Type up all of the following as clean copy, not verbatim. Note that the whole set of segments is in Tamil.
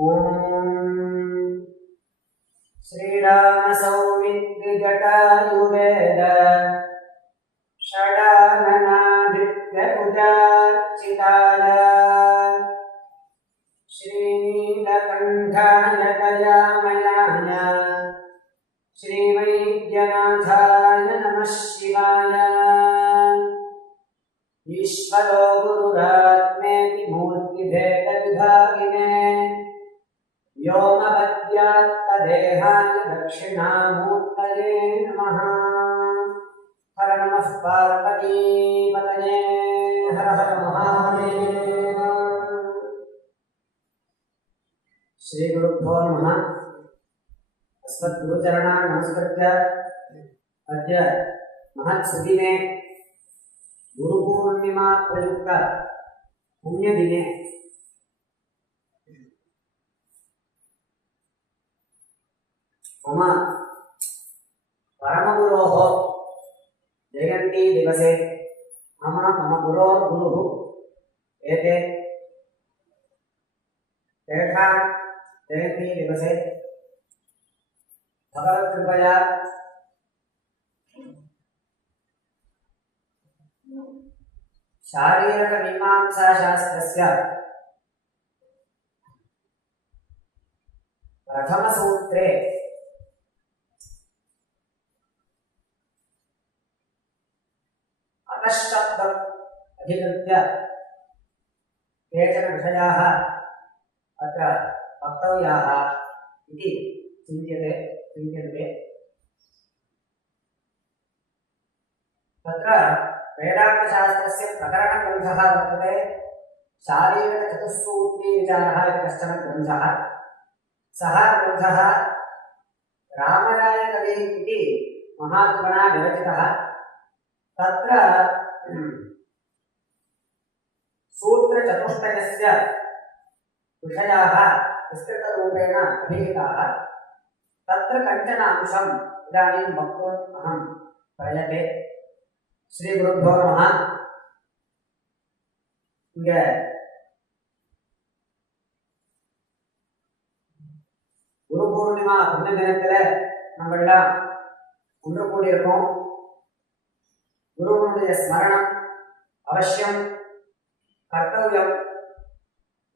ओम श्रीराम सौमित्र जटायुवेद षडाननादित्य उदाचिताय श्रीनीलकण्ठाय गजामयाय श्रीवैद्यनाथाय नमः शिवाय। ईश्वरो गुरुरात्मेति मूर्तिभेदविभागिने व्योमवद्व्यात्तदेहाय दक्षिणामूर्तये नमः। हर नमः पार्वतीपतये हर हर महादेव। श्री गुरुभ्यो नमः। अस्मद्गुरुचरणान् नमस्कृत्य अद्य महत्सुदिने गुरुपूर्णिमा प्रयुक्त पुण्यदिने मम परमगुरोः जयन्ती दिवसे मम गुरोः गुरुः एते तेषां जयन्ती दिवसे भगवत्कृपया शारीरकमीमांसाशास्त्रस्य प्रथमसूत्रे अतःशब्दम् अधिकृत्य केचन विषयाः अत्र वक्तव्याः इति चिन्त्यन्ते। तत्र वेदान्तशास्त्रस्य प्रकरणग्रन्थः वर्तते शारीरकचतुस्सूत्रीविचारः इति कश्चन ग्रन्थः। सः ग्रन्थः रामरायकवि इति महात्मना विरचितः। तत्र सूत्रचतुष्टयस्य विषयाः विस्तृतरूपेण अभिहिताः। तत्र कञ्चन अंशम् इदानीं वक्तुम् अहं प्रयते। श्री गुरुभ्यो नमः। இங்க குரு பூர்ணிமா புண்ணிய தினத்துல நம்ம எல்லாம் ஒன்று கூடியிருக்கோம். குருவனுடைய ஸ்மரணம் அவசியம் கர்த்தவியம்.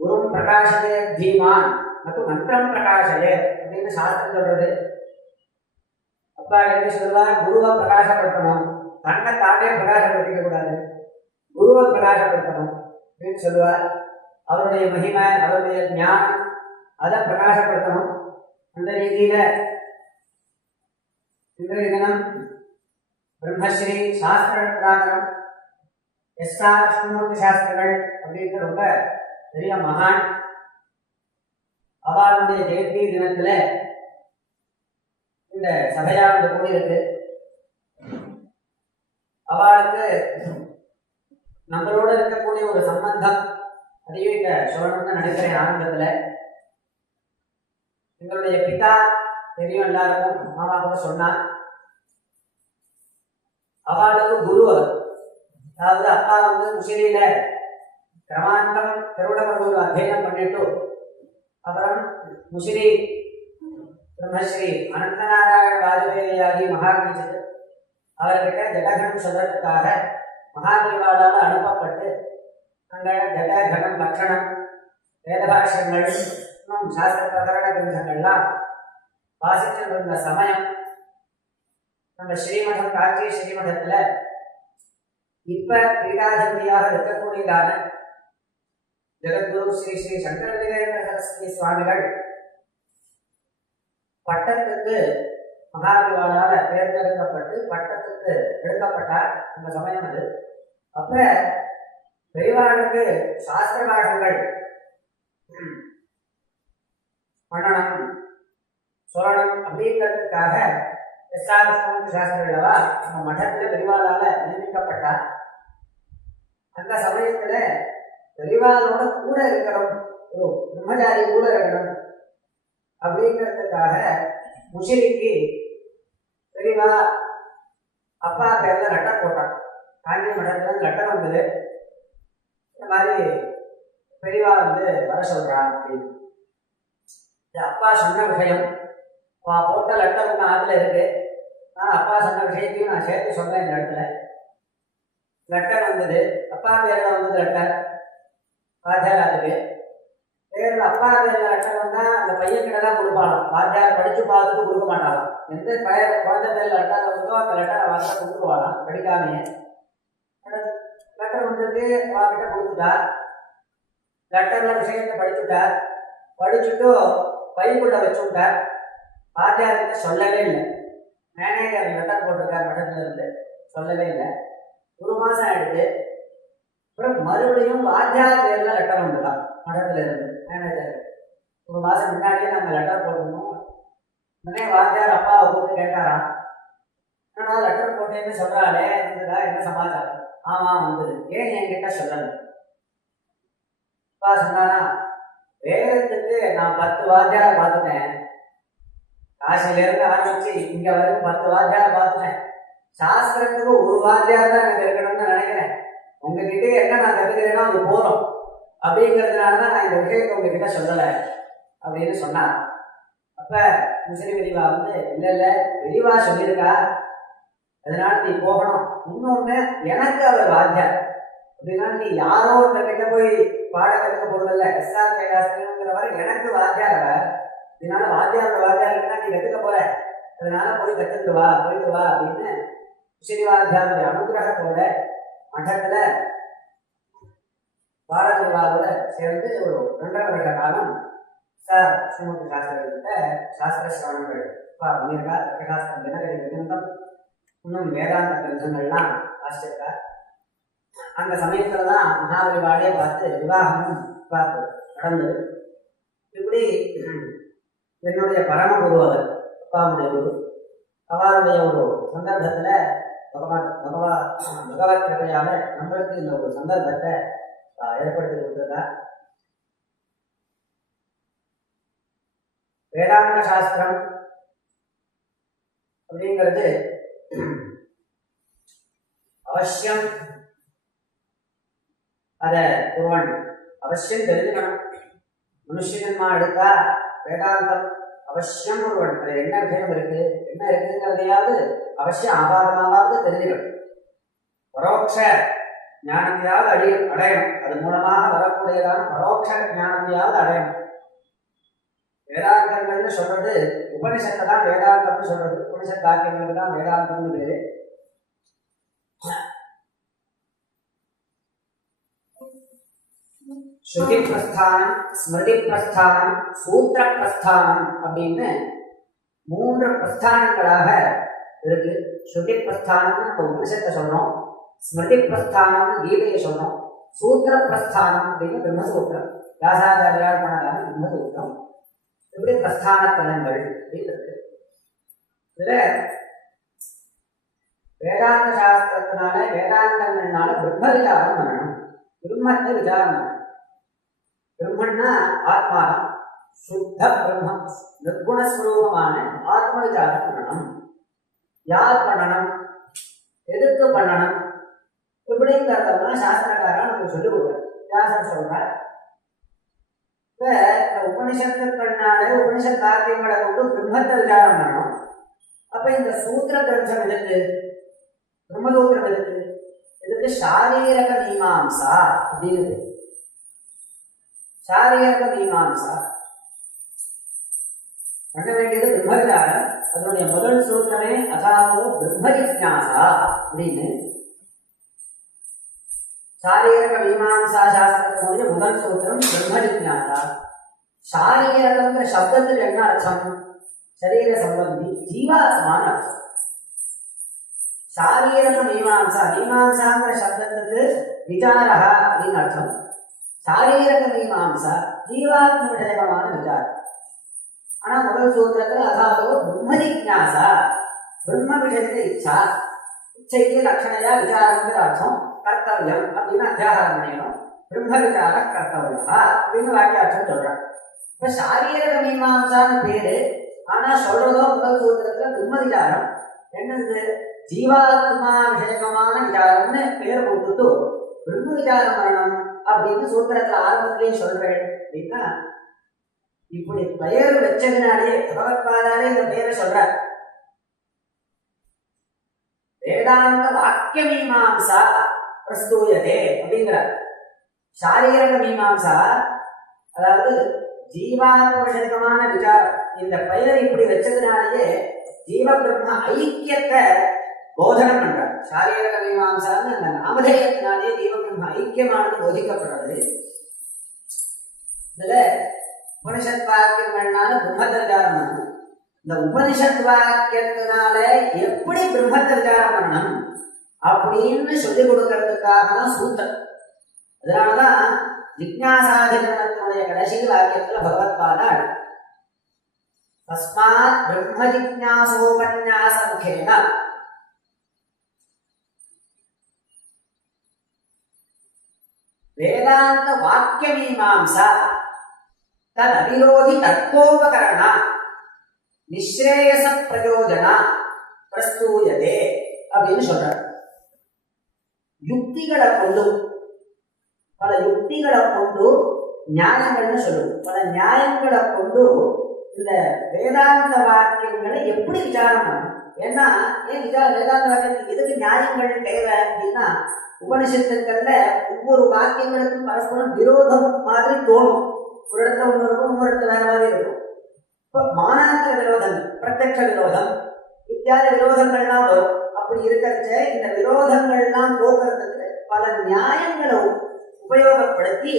குரும் பிரகாசயே தீமான் நது மந்திரம் பிரகாசயே அப்படின்னு சாஸ்திரம் சொல்றது. அப்பா என்ன சொல்லுவார்? குருவை பிரகாசப்படுத்தணும், தன்னை தானே பிரகாசப்படுத்திக்க கூடாது, குருவை பிரகாசப்படுத்தணும் அப்படின்னு சொல்லுவார். அவருடைய மகிமை, அவருடைய ஞானம் அதை பிரகாசப்படுத்தணும். அந்த ரீதியில இன்றைய தினம் பிரம்மஸ்ரீ சாஸ்திரநாதனம் எஸ்.ஆர். கிருஷ்ணமூர்த்தி சாஸ்திரிகள் அப்படின்ற ரொம்ப பெரிய மகான். அவருடைய ஜெயந்தி தினத்துல இந்த சபையானது கூடியிருக்கு. அவளுக்கு நம்மளோட இருக்கக்கூடிய ஒரு சம்பந்தம் அதையும் இங்க சொல்லணும்னு நினைக்கிறேன். ஆரம்பத்துல எங்களுடைய பிதா தெரியும், எல்லாருக்கும் மாமா கூட சொன்னான். அவளுக்கு குரு, அதாவது அப்பா முசிறியில கிரமாந்தம் திருவிடமருள் அத்தியனம் பண்ணிட்டு அப்புறம் முசிறி பிரம்மஸ்ரீ அனந்தநாராயண வாஜபேயாதி மகாகணிச்சது அவர்கிட்ட ஜடகணம் சொல்றதுக்காக மகாபரிவாளால் அனுப்பப்பட்டு அந்த ஜட கணம் லட்சணம் வேதபாஷங்கள் இன்னும் சாஸ்திர பிரகரண கிரந்தங்கள்லாம் வாசிச்சு வந்த சமயம் நம்ம ஸ்ரீமடம் காஞ்சி ஸ்ரீமடத்துல இப்ப பீடாதிபதியாக இருக்கக்கூடியதான ஜெகத்குரு ஸ்ரீ ஸ்ரீ சங்கர வீரேந்திர சரஸ்வதி சுவாமிகள் பட்டத்துக்கு மகாபரிவாளால தேர்ந்தெடுக்கப்பட்டு பட்டத்துக்கு எடுக்கப்பட்டார். அந்த சமயம் அது. அப்ப பெரியவாளுக்கு சாஸ்திர பாடங்கள் பண்ணணும் சொல்லணும் அப்படிங்கிறதுக்காக எஸ்.ஆர். சாஸ்திரிகளவா நம்ம மடத்துல பெரியவாளால நியமிக்கப்பட்டார். அந்த சமயத்துல பெரியவாளோட கூட இருக்கணும், ஒரு பிரம்மச்சாரி கூட இருக்கணும் அப்படிங்கிறதுக்காக முசிறிக்கு பெரியவா அப்பா பேர்ல லெட்டர் போட்டான். காஞ்சி மடத்துல லெட்டர் வந்தது, இந்த மாதிரி பெரியவா வர சொல்றான் அப்படின்னு. அப்பா சொன்ன விஷயம் போட்ட லெட்டர் ஒன்று ஆற்றுல இருக்கு. ஆனால் அப்பா சொன்ன விஷயத்தையும் நான் சேர்த்து சொல்றேன். இந்த இடத்துல லெட்டர் வந்தது, அப்பா பேரில் வந்தது லெட்டர், வாத்தியாருக்கு பேரில் அப்பா பேரில் லெட்டர் வந்தால் அந்த பையன் கிட்ட தான் கொடுப்பாளாம். வாத்தியார் படித்து பார்த்துட்டு கொடுக்க மாட்டாளாம். எந்த குழந்தை பேரில் லெட்டர் வந்ததோ அந்த லெட்டரை வார்த்தை கொடுத்துருவாளாம் படிக்காமையே. லெட்டர் வந்தது, வாக்கிட்ட கொடுத்துட்டார். லெட்டர்ல விஷயத்தை படிச்சுட்டார். படிச்சுட்டு பைக்குள்ள வச்சுட்டார். வாத்தியார்கிட்ட சொல்லவே இல்லை. மேனேஜர் லெட்டர் போட்டிருக்கார் மடத்துல இருந்து, சொல்லவே இல்லை. ஒரு மாசம் ஆயிடுது. அப்புறம் மறுபடியும் வாத்தியார் பேர்ல லெட்டர் வந்துட்டான் மடத்துல இருந்து மேனேஜர். ஒரு மாசம் முன்னாடியே நாங்கள் லெட்டர் போட்டுருந்தோம். உடனே வாத்தியார் அப்பாவை கூப்பிட்டு கேட்டாராம், என்னடா லெட்டர் போட்டேன்னு சொல்றாளே, இருந்ததா, என்ன சமாச்சாரம்? ஆமா வந்தது, ஏன் என்கிட்ட சொல்லல? அப்பா சொன்னாரா, வேதத்துக்கு நான் 10 வாத்தியார பார்த்துட்டேன். காசில இருந்து ஆரம்பிச்சு இங்க வரைக்கும் 10 வாத்தியார பார்த்துட்டேன். சாஸ்திரத்துக்கு ஒரு வாத்தியார் தான் எனக்கு இருக்கணும்னு நினைக்கிறேன். உங்ககிட்ட என்ன நான் கத்துக்கிறேன்னா அது போறோம் அப்படிங்கிறதுனாலதான் நான் இந்த விஷயத்தை உங்ககிட்ட சொல்லலை அப்படின்னு சொன்னார். அப்ப முஸ்லிம் பெரியவா வந்து இல்ல இல்ல பெரியவா சொல்லியிருக்கா, அதனால நீ போகணும். இன்னொன்னு, எனக்கு அவர் வாத்தியார் அப்படின்னா நீ யாரோ ஒருத்தர்கிட்ட போய் பாடம் கற்றுக்க போறதில்ல. எஸ்ஆர் கைலாசங்கிறவர் எனக்கு வாத்தியார் அவர். இதனால வாத்தியார்கிட்ட நீ கற்றுக்க போற, அதனால போய் கற்றுட்டு வா, போயிட்டு வா அப்படின்னு ஸ்ரீவாத்தியாருடைய அனுகிரகத்தோட மഠத்துல பாரத விழாவோட சேர்ந்து ஒரு 2.5 வருட காலம் சார் ஸ்ரீமூர்த்தி சாஸ்திரர்கிட்ட சாஸ்திர சிரவணங்கள் பண்ணியிருக்கா. தர்க்கசாஸ்திரம், தினகரி விகிருந்தம், இன்னும் வேதாந்த கிரந்தங்கள்லாம் வாசிச்சிருக்கார். அந்த சமயத்துல தான் மகாபரிவாடையை பார்த்து விவாகமும் பார்த்து நடந்தது. இப்படி என்னுடைய பரம குரு அவர், அப்பாவுடைய குரு, அவருடைய ஒரு சந்தர்ப்பத்துல பகவத் கிருபையால நம்மளுக்கு இந்த ஒரு சந்தர்ப்பத்தை ஏற்படுத்தி கொடுத்திருக்கார். வேதாந்த சாஸ்திரம் அப்படிங்கிறது அவசியம், அத ஒருவன் அவசியம் தெரிஞ்சுக்கணும். மனுஷன்மா எடுத்தா வேதாந்தம் அவசியம் ஒருவன் அது என்ன விஷயம் இருக்கு, என்ன இருக்குங்கிறதையாவது அவசியம் ஆபாதமாவது தெரிஞ்சுக்கணும். பரோட்ச ஞானத்தையாவது அடையணும். அது மூலமாக வரக்கூடியதான பரோட்ச ஞானத்தையாவது அடையணும். வேதாந்தங்கள்னு சொல்றது உபனிஷத்தை தான் வேதாந்தம்னு சொல்றது. உபனிஷத் வாக்கியங்களுக்கு தான் வேதாந்தம்னு பேரு. ஸ்ருதி பிரஸ்தானம், ஸ்மிருதி பிரஸ்தானம், சூத்திர பிரஸ்தானம் அப்படின்னு 3 பிரஸ்தானங்களாக இருக்கு. ஸ்ருதி பிரஸ்தானம்னு நம்ம உபனிஷத்தை சொல்றோம், ஸ்மிருதி பிரஸ்தானம்னு கீதையை சொல்றோம், சூத்திர பிரஸ்தானம் அப்படின்னு பிரம்மசூத்திரம், வியாசாச்சாரியால் பண்ணதான பிரம்மசூத்திரம். இப்படி பிரஸ்தான பலன்கள் அப்படின்னு இருக்கு. இதுல வேதாந்த சாஸ்திரத்தினால வேதாந்தங்கள்னால பிரம்ம விசாரம் பண்ணணும். பிரம்மத்தை விசாரம் பண்ணணும். பிரம்மன்னா ஆத்மானம், சுத்த பிரம்மம், நிர்குணஸ்வரூபமான ஆத்ம விசாரம் பண்ணணும். யார் பண்ணணும், எதுக்கு பண்ணணும், இப்படிங்கிறதெல்லாம் சாஸ்திரக்காரன் நமக்கு சொல்லிக் கொடுக்குறார். வியாசர் சொல்றார், இப்ப இந்த உபனிஷத்துக்கள்னால உபனிஷத் வாக்கியங்களை கொண்டு பிரம்மத்தை விசாரம் பண்ணணும். அப்ப இந்த சூத்திர கிரந்தம் எதுக்கு, பிரம்மசூத்திரம் எதுக்கு, இதுக்கு சாரீரக மீமாம்சா அப்படின்னு. சாரீரக மீமாம்சா பண்ண வேண்டியது பிரம்ம விசாரம். அதனுடைய முதல் சூத்திரமே அதாவது பிரம்ம ஜிக்ஞாசா அப்படின்னு. சாரீரக மீமாம்சா சாஸ்திரத்தினுடைய முதல் சூத்திரம் பிரம்ம ஜிக்ஞாசா. சாரீரகங்கிற சப்தத்துக்கு என்ன அர்த்தம், சரீர சம்பந்தி ஜீவாத்மான அர்த்தம். சாரீரக மீமாம்சா, மீமாம்சாங்கிற சப்தத்துக்கு விசாரா அப்படின்னு அர்த்தம். சாரீரக மீமாம்சா ஜீவாத்ம விஷயமான விசாரம். ஆனா முதல் சூத்திரத்தில் அதாவது பிரம்ம ஜிக்ஞாசா, பிரம்ம விஷயத்தை இச்சா, இச்சைக்கு லட்சணையா விசாரங்கிற அர்த்தம். கர்த்தவியம் அப்படின்னு அத்தியாகாரம் பண்ணிக்கணும். பிரம்ம விசார கர்த்தவியா அப்படின்னு வாக்கியார்த்தம் சொல்றாங்க. இப்ப சாரீரக மீமாம்சான்னு பேரு, ஆனா சொல்றதோ முதல் சூத்திரத்துல பிரம்ம விசாரம். என்னது, ஜீவாத்மா விஷயமான விசாரம்னு பேர் கொடுத்துட்டு பிரம்ம விசாரம் பண்ணணும் அப்படின்னு சூத்திரத்துல ஆரம்பத்திலேயே சொல்றேன் அப்படின்னா, இப்படி பெயர் வச்சதுனாலே பகவத்பாதாலே இந்த பெயரை சொல்ற. வேதாந்த வாக்கிய மீமாம்சா பிரஸ்தூயதே அப்படிங்கிறார். சாரீரக மீமாம்சா, அதாவது ஜீவாத்ம விஷயமான விசாரம். இந்த பெயர் இப்படி வச்சதுனாலேயே ஜீவ பிரம்ம ஐக்கியத்தை போதனம் பண்றார். சாரீரக மீமாம்சான்னு அந்த நாமதேயத்தினாலே ஜீவ பிரம்ம ஐக்கியமானது போதிக்கப்படுறது. இதுல உபனிஷத் வாக்கியங்கள்னால பிரம்மத்தை விசாரம் பண்ணணும். இந்த உபனிஷத் வாக்கியத்தினால எப்படி பிரம்மத்தை விசாரம் பண்ணணும் அப்படின்னு சொல்லிக் கொடுக்கறதுக்காக தான் சூத்திரம். அதனாலதான் ஜிக்ஞாசாதிகரணத்தினுடைய கடைசி வாக்கியத்துல பகவத்பாதா தஸ்மாத் பிரம்ம ஜிக்ஞாசோபன்யாசமுகேன வேதாந்த வாக்கிய மீமாம்சா தத் அவிரோதி தர்க்கோபகரண நிஸ்ரேயச பிரயோஜன பிரஸ்தூயதே அப்படின்னு சொல்றார். யுக்திகளை கொண்டு, பல யுக்திகளை கொண்டு நியாயங்கள்னு சொல்லுவோம். பல நியாயங்களை கொண்டு இந்த வேதாந்த வாக்கியங்களை எப்படி விசாரம் பண்ணணும். ஏன்னா வேதாந்த வாக்கியத்துக்கு எதுக்கு நியாயங்கள் தேவை அப்படின்னா, உபனிஷத்துக்கள்ல ஒவ்வொரு வாக்கியங்களுக்கும் பரஸ்பரம் விரோதம் மாதிரி தோணும். ஒரு இடத்துல ஒன்று இருக்கும், இன்னொரு இடத்துல வேற மாதிரி இருக்கும். இப்போ மானாந்திர விரோதங்கள், பிரத்யட்ச விரோதம் இத்தியாதி விரோதங்கள்லாம் வரும். அப்படி இருக்கிறச்ச இந்த விரோதங்கள்லாம் போக்குறதுக்கு பல நியாயங்களை உபயோகப்படுத்தி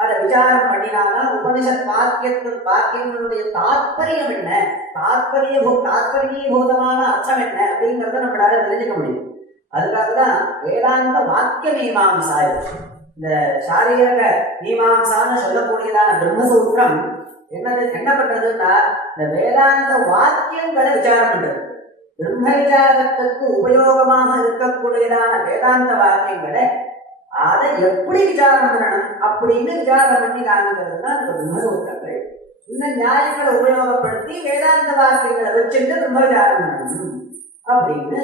அதை விசாரம் பண்ணினாதான் உபனிஷத் வாக்கியங்களுடைய தாற்பயம் என்ன, தாற்பயபூதமான அர்த்தம் என்ன அப்படிங்கிறத நம்மளால தெரிஞ்சுக்க முடியும். அதுக்காக தான் வேதாந்த வாக்கிய மீமாம்சா. இந்த சாரீரக மீமாம்சான்னு சொல்லக்கூடியதான பிரம்மசூத்திரம் என்ன பண்றதுன்னா, இந்த வேதாந்த வாக்கியங்களை விசாரம் பண்றது. பிரம்ம விசாரத்துக்கு உபயோகமாக இருக்கக்கூடியதான வேதாந்த வாக்கியங்களை அதை எப்படி விசாரம் பண்ணணும் அப்படின்னு விசாரம் பண்ணி காண்கிறது தான் இந்த பிரம்மசூத்திரங்கள். இந்த நியாயங்களை உபயோகப்படுத்தி வேதாந்த வாக்கியங்களை வச்சுட்டு பிரம்ம விசாரம் பண்ணணும் அப்படின்னு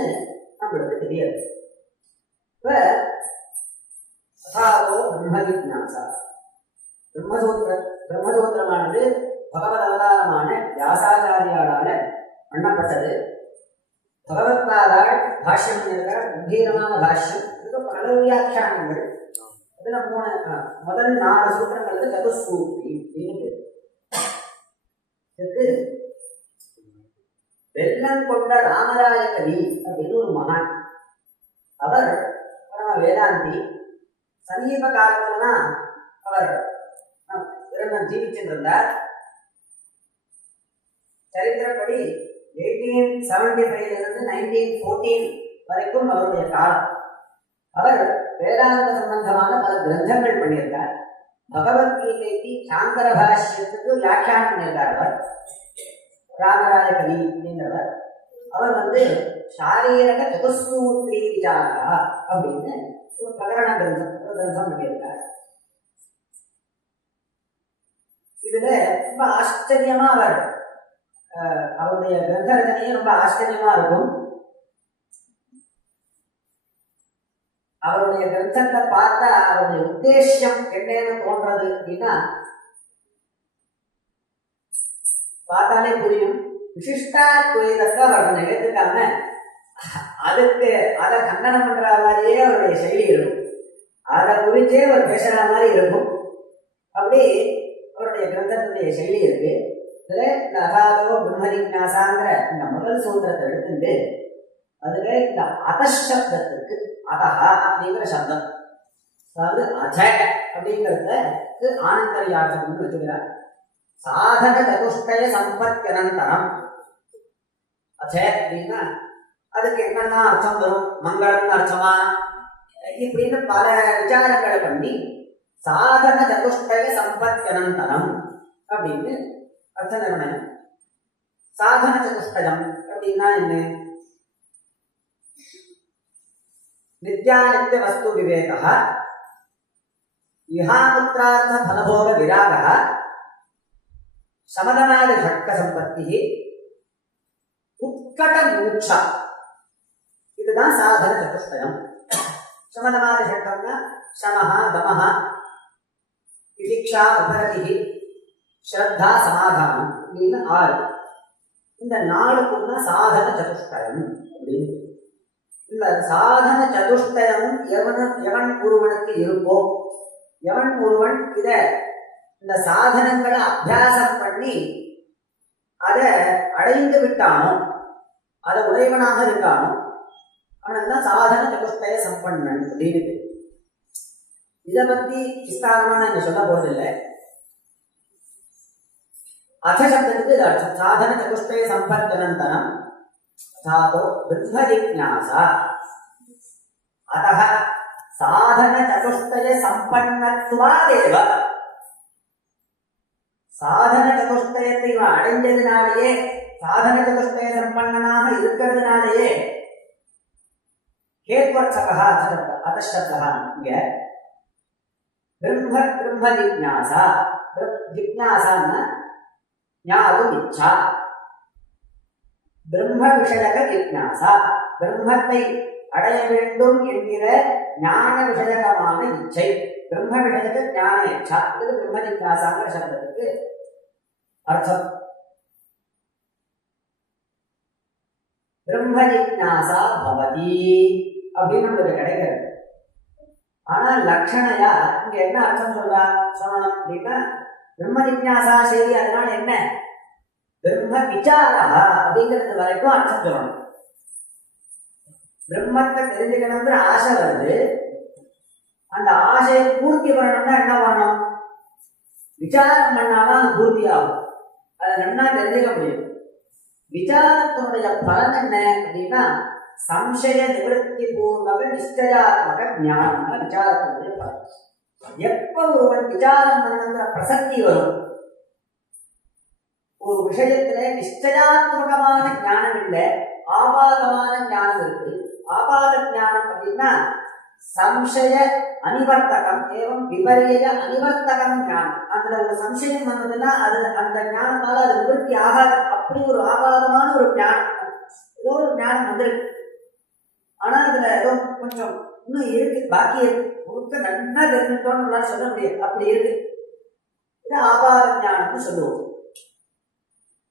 நம்மளுக்கு தெரியாது. இப்ப பிரம்ம ஜிக்ஞாசா பிரம்மசூத்திரமானது பகவத் அவதாரமான வியாசாச்சாரியாரால பண்ணப்பட்டது. பகவத்பாதாள் பாஷ்யம் பண்ணியிருக்கார். கம்பீரமான பாஷ்யம். இதுக்கு பல வியாக்கியானங்கள். அதுல முதல் 4 சூத்திரங்களுக்கு சதுஸ்சூக்தி அப்படின்னு பேர். வெள்ளம் கொண்ட ராமராய கவி அப்படின்னு ஒரு மகான். அவர் வேதாந்தி. சமீப காலத்துலதான் அவர் ஜீவிச்சுட்டு இருந்தார். சரித்திரப்படி 1875 இருந்து 1914 வரைக்கும் அவருடைய காலம். அவர் வேதாந்த சம்பந்தமான பல கிரந்தங்கள் பண்ணியிருக்கார். பகவத்கீதைக்கு சாங்கர பாஷ்யத்துக்கு வியாக்கியானம் பண்ணியிருக்கார். அவர் ராமராஜ கவி அப்படிங்கிறவர். அவர் சாரீரக சதுஸ்சூத்ரி விசாரா அப்படின்னு ஒரு பிரகரண கிரந்தம் பண்ணியிருக்கார். இதுல ரொம்ப ஆச்சரியமா அவருடைய கிரந்த ரச்சனையும் ரொம்ப ஆச்சரியமா இருக்கும். அவருடைய கிரந்தத்தை பார்த்தா அவருடைய உத்தேசம் என்னன்னு தோன்றது அப்படின்னா பார்த்தாலே புரியும். விசிஷ்டாத்வைதத்தை அவர் எடுத்துக்காம அதை கண்டனம் பண்ற மாதிரியே அவருடைய செயலி இருக்கும். அதை குறிச்சே அவர் பேசுற மாதிரி இருக்கும். அப்படி அவருடைய கிரந்தத்துடைய செயலி இருக்கு. இதுல இந்த அகாதோ பிரம்ம ஜிக்ஞாசாங்கிற இந்த முதல் சூத்திரத்தை எடுத்துட்டு அதுல இந்த அதசப்தத்துக்கு அதஹா அப்படிங்கிற சப்தம், அதாவது அஜ அப்படிங்கிறதுக்கு ஆனந்தரியார்த்தம்னு வச்சுக்கிறார். சாதன சதுஷ்டய சம்பத்யனந்தரம். அஜ அப்படின்னா அதுக்கு என்னெல்லாம் அர்த்தம் வரும், மங்களம்னு அர்த்தமா, இப்படின்னு பல விசாரங்களை பண்ணி சாதன சதுஷ்டய சம்பத்யனந்தரம் அப்படின்னு அர்த்த நிர்ணயம். சாதன சதுஷ்டயம் அப்படின்னா என்ன? நித்யானித்ய வஸ்து விவேகः, இஹாமுத்ரார்த்த ஃபலபோக விராகः, சமதமாதி ஷட்க சம்பத்திः, உத்கட மோட்ச. இதுதான் சாதன சதுஷ்டயம். சமதமாதி ஷட்கம்னா சமஹ தமஹ திதிக்ஷா உபரதிஹி ஸ்ரத்தா, சமாதானம் அப்படின்னு 6. இந்த 4க்குன்னா சாதன சதுஷ்டயம் அப்படின்னு. இந்த சாதன சதுஷ்டயமும் எவன் ஒருவனுக்கு இருக்கோ, எவன் ஒருவன் இந்த சாதனங்களை அபியாசம் பண்ணி அதை அடைந்து விட்டானோ, அதை உடையவனாக இருக்கானோ, அவனுக்கு சாதன சதுஷ்டய சம்பன்னன் அப்படின்னு. இதை பத்தி விஸ்தாரமா நான் இங்க சொல்ல போறதில்லை. அத சப்தத்துக்கு இது அர்த்தம். சாதன சதுஷ்டய சம்பத்தனந்தரம் சாதோ பிரம்ம ஜிக்ஞாசா. அதஹ சாதன சதுஷ்டய சம்பன்னத்வாதேவ, சாதன சதுஷ்டயத்தை இவன் அடைஞ்சதுனாலேயே, சாதன சதுஷ்டய சம்பன்னனாக இருக்கிறதுனாலேயே கேத்வர்த்தகா அதசப்தா இங்க பிரம்ம ஜிக்ஞாசா. ஜிக்ஞாசான்னா ஞாதும் இச்சா. பிரம்ம விஷயக ஜிக்ஞாசா, பிரம்மத்தை அடைய வேண்டும் என்கிற ஞான விஷயகமான இச்சை. பிரம்ம விஷயக ஞான இச்சா, இது பிரம்ம ஜிக்ஞாசாங்கிற சப்தத்துக்கு அர்த்தம். பிரம்ம ஜிக்ஞாசா பவதி அப்படின்னு நம்மளுக்கு கிடைக்கிறது. ஆனா லட்சணையா இங்க என்ன அர்த்தம் சொல்லணும் அப்படின்னா, பிரம்ம ஜிக்ஞாசா சரி, அதனால என்ன பிரம்ம விசாரா அப்படிங்கிறது வரைக்கும் அர்த்தம் சொல்லணும். பிரம்மத்தை தெரிஞ்சுக்கணுங்கிற ஆசை வருது, அந்த ஆசையை பூர்த்தி பண்ணணும்னா என்ன பண்ணணும்? விசாரம் பண்ணாதான் அது பூர்த்தி ஆகும். அதை நன்னா தெரிஞ்சுக்க முடியும். விசாரத்தினுடைய பலன் என்ன அப்படின்னா, சம்சய நிவர்த்தி பூர்வக நிஷ்டயாத்மக ஞானம் விசாரத்தினுடைய பலன். எப்ப ஒருவன் விசாரம் பண்ணுங்கிற பிரசக்தி வரும், ஒரு விஷயத்துல நிஷ்டயாத்மகமான ஞானம் இல்லை, ஆபாதமான ஞானம் இருக்கு. ஆபாத ஞானம் அப்படின்னா சம்சய அனிவர்த்தகம், ஏவம் விபரீத அனிவர்த்தகம் ஞானம். அதுல ஒரு சம்சயம் வந்ததுன்னா அது அந்த ஞானத்தால அது நிவர்த்தி ஆகாது. அப்படி ஒரு ஆபாதமான ஒரு ஞானம், ஏதோ ஒரு ஞானம் வந்திருக்கு, ஆனா அதுல ஏதோ கொஞ்சம் இன்னும் இருக்கு, பாக்கி இருக்கு, முழுக்க நன்னா தெரிஞ்சுட்டோம்னு சொல்ல முடியாது, அப்படி இருக்கு. இது ஆபாத ஞானம்னு சொல்லுவோம்.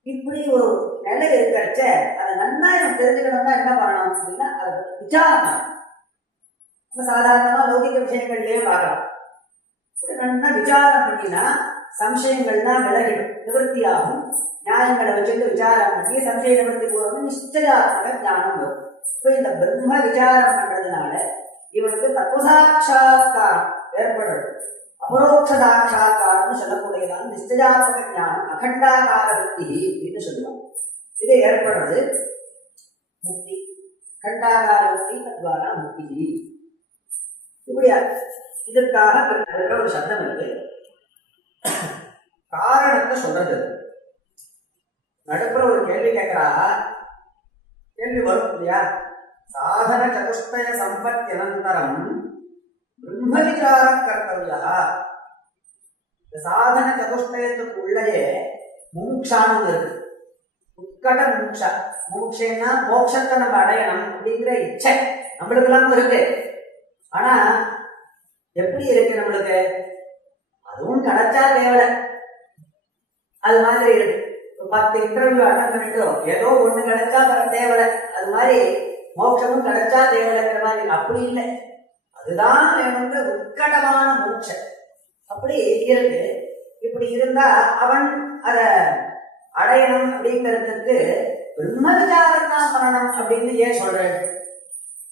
இப்படி ஒரு நிலை இருக்கிறச்ச அதை நன்னா தெரிஞ்சுக்கணும்னா என்ன பண்ணணும் அப்படின்னா, அது விசாரம். சாதாரணமா லௌகிக விஷயங்கள்லயே பார்க்கலாம். நன்னா விசாரம் பண்ணினா சம்சயங்கள்லாம் விலகிடும், நிவர்த்தி ஆகும். நியாயங்களை வச்சுட்டு விசாரம் பண்ணி சம்சய நிவர்த்தி போறது நிச்சயாத்மக ஞானம் வரும். இப்ப இந்த பிரம்ம விசாரம் பண்றதுனால இவனுக்கு தத்துவசாட்சாத்காரம் ஏற்படுறது. அபரோக்ஷ சாட்சாத்காரம்னு சொல்லக்கூடியதான் நிச்சயாத்மக ஞானம், அகண்டாகார விருத்தி அப்படின்னு சொல்லுவாங்க. இது ஏற்படுறது முக்தி, அகண்டாகார விருத்தி தத்வாரா முக்தி. இப்படியா இதற்காக ஒரு சப்தம் இருக்கு, காரணத்தை சொல்றது. நடுப்புற ஒரு கேள்வி கேட்கிறா, கேள்வி வரும் இல்லையா? சாதன சதுஷ்டய சம்பத்தி அனந்தரம் பிரம்ம விசார கர்த்தவியா. சாதன சதுஷ்டயத்துக்குள்ளேயே முமுட்சானு இருக்கு, உட்கட முமுட்சா. முமுட்சைன்னா மோட்சத்தை நம்ம அடையணும் அப்படிங்கிற இச்சை நம்மளுக்கெல்லாம் இருக்கு. ஆனா எப்படி இருக்கு நம்மளுக்கு? அதுவும் கிடைச்சா தேவை, அது மாதிரி இருக்கு. 10 இன்டர்வியூ அட்டன் பண்ணிட்டு ஏதோ ஒண்ணு கிடைச்சா தேவை, அது மாதிரி மோட்சமும் கிடைச்சா தேவைங்கிற மாதிரி. அப்படி இல்லை, அதுதான் வேணுங்கிற உட்கடமான மோட்சம் அப்படி இருக்கு. இப்படி இருந்தா அவன் அதை அடையணும் அப்படிங்கிறதுக்கு பிரம்ம விசாரம் தான் பண்ணணும் அப்படின்னு ஏன் சொல்றேன்?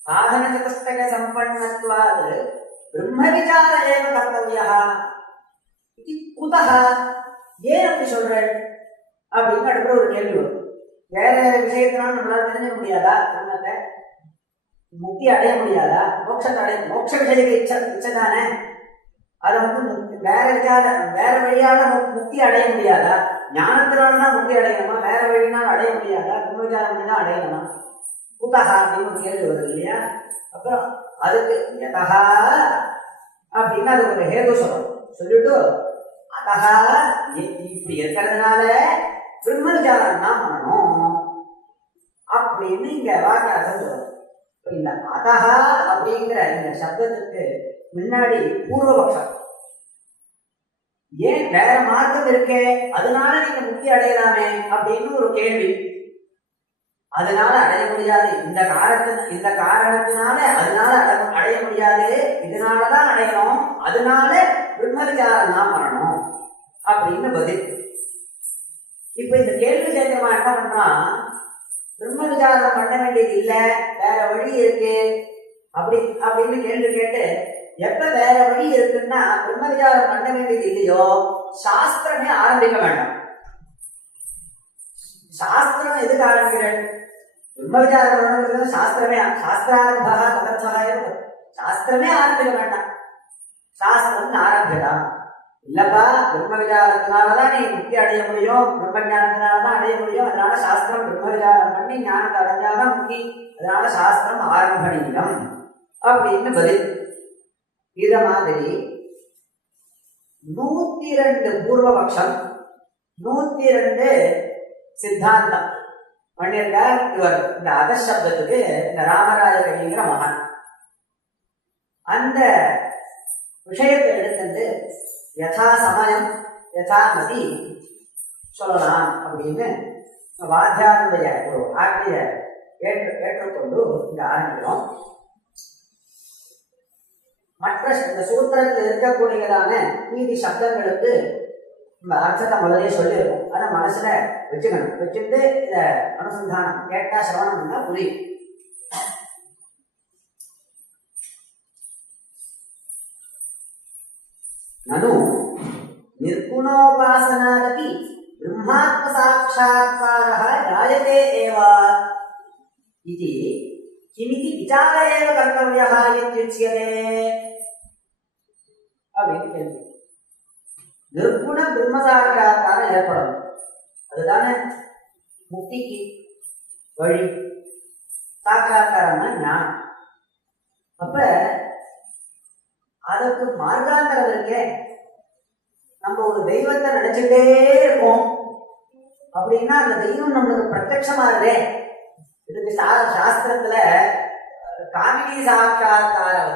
சாதன சதுஷ்டய சம்பன்னத்வாது பிரம்ம விசார ஏவ கர்த்தவ்யா இது குதஹ, ஏன் அப்படி சொல்றேன் அப்படின்னு அடுத்த ஒரு கேள்வி வரும். வேற விஷயத்தினால நம்மளால தெரிஞ்சுக்க முடியாதா? பிரம்மத்தை முக்தி அடைய முடியாதா? மோட்சத்தை அடைய, மோட்ச விஷய இச்சை தானே, அதை வேற வேற வழியால முக்தி அடைய முடியாதா? ஞானத்தினால்தான் முக்தி அடையணுமா? வேற வழினாலும் அடைய முடியாதா? பிரம்ம விசாரம் தான் அடையணுமா? குதஹா அப்படின்னு ஒரு கேள்வி வருது இல்லையா? அப்புறம் அதுக்கு யதஹா அப்படின்னு அது ஒரு ஹேது சொல்லணும். சொல்லிட்டு அதஹா இப்படி இருக்கிறதுனால பிரம்ம விசாரம் தான் பண்ணணும் அப்படின்னு இங்க வாக்கியார்த்தம் சொல்லணும். இந்த அதஹா அப்படிங்கிற இந்த சப்தத்துக்கு முன்னாடி பூர்வபக்ஷம், ஏன் வேற மார்க்கம் இருக்கே, அதனால நீங்க முக்தி அடையலாமே அப்படின்னு ஒரு கேள்வி. அதனால அடைய முடியாது, இந்த காரணத்தினால அதனால அடைய முடியாது, இதனாலதான் அடையணும், அதனால பிரம்ம விசாரம் தான் பண்ணணும் அப்படின்னு பதில். இப்ப இந்த கேள்வி கேட்கமா என்ன பண்றான், பிரம்ம விசாரம் பண்ண வேண்டியது இல்ல, வேற வழி இருக்கு அப்படின்னு கேள்வி கேட்டு, எப்ப வேற வழி இருக்குன்னா பிரம்ம விசாரம் பண்ண வேண்டியது இல்லையோ சாஸ்திரமே ஆரம்பிக்க வேண்டாம். சாஸ்திரம் எதுக்கு ஆரம்பிக்கிறேன், பிரம்ம விசாரம் பண்ணணும் சாஸ்திரமே, சாஸ்திராரம்பா ததர்த்தா இருக்கும், சாஸ்திரமே ஆரம்பிக்க வேண்டாம், சாஸ்திரம் ஆரம்பிக்கலாம். இல்லப்பா பிரம்ம விசாரத்தினாலதான் நீ முக்தி அடைய முடியும், பிரம்ம ஞானத்தினாலதான் அடைய முடியும், அதனால சாஸ்திரம் பிரம்ம விசாரம் பண்ணி ஞானத்தை அடைஞ்சாதான் முக்தி, அதனால சாஸ்திரம் ஆரம்பணீயம் அப்படின்னு பதில். இத மாதிரி 102 பூர்வபக்ஷம் 102 சித்தாந்தம் பண்ணியிருக்கார் இவர். இந்த அதசப்தத்துக்கு இந்த ராமராஜ கவிங்கிற மகன் அந்த விஷயத்தை எடுத்து யதா சமயம் யதா மதி சொல்லலாம் அப்படின்னு வாத்தியாருடைய ஒரு ஆட்சியை ஏற்றுக்கொண்டு இங்க ஆரம்பிக்கிறோம். மற்ற இந்த சூத்திரத்தில் இருக்கக்கூடியதான மீதி சப்தங்களுக்கு நம்ம அர்த்தத்தை முதலே சொல்லியிருக்கோம், அதை மனசுல வச்சுக்கணும், வச்சுட்டு இத அனுசந்தானம் கேட்டா சிரவணம் பண்ணா புரியும். நனு நிர்குணோபாசனாதபி பிரம்மாத்ம சாட்சாத்காரः ஜாயதே ஏவ இதி கிமிதி விசார ஏவ கர்த்தவ்யः இத்யுச்யதே அப்படின்னு கேள்வி. நிர்குண பிரம்ம சாட்சாத்காரம் ஏற்படணும், அதுதானே முக்திக்கு வழி. சாட்சாத்காரம்னா ஞானம். அப்ப அதற்கு மார்க்காந்தரம் இருக்கே, நம்ம ஒரு தெய்வத்தை நினைச்சுட்டே இருக்கோம் அப்படின்னா அந்த தெய்வம் நம்மளுக்கு பிரத்யட்சமாகுதே. இதுக்கு சாஸ்திரத்துல காமினி சாட்சாத்காரம்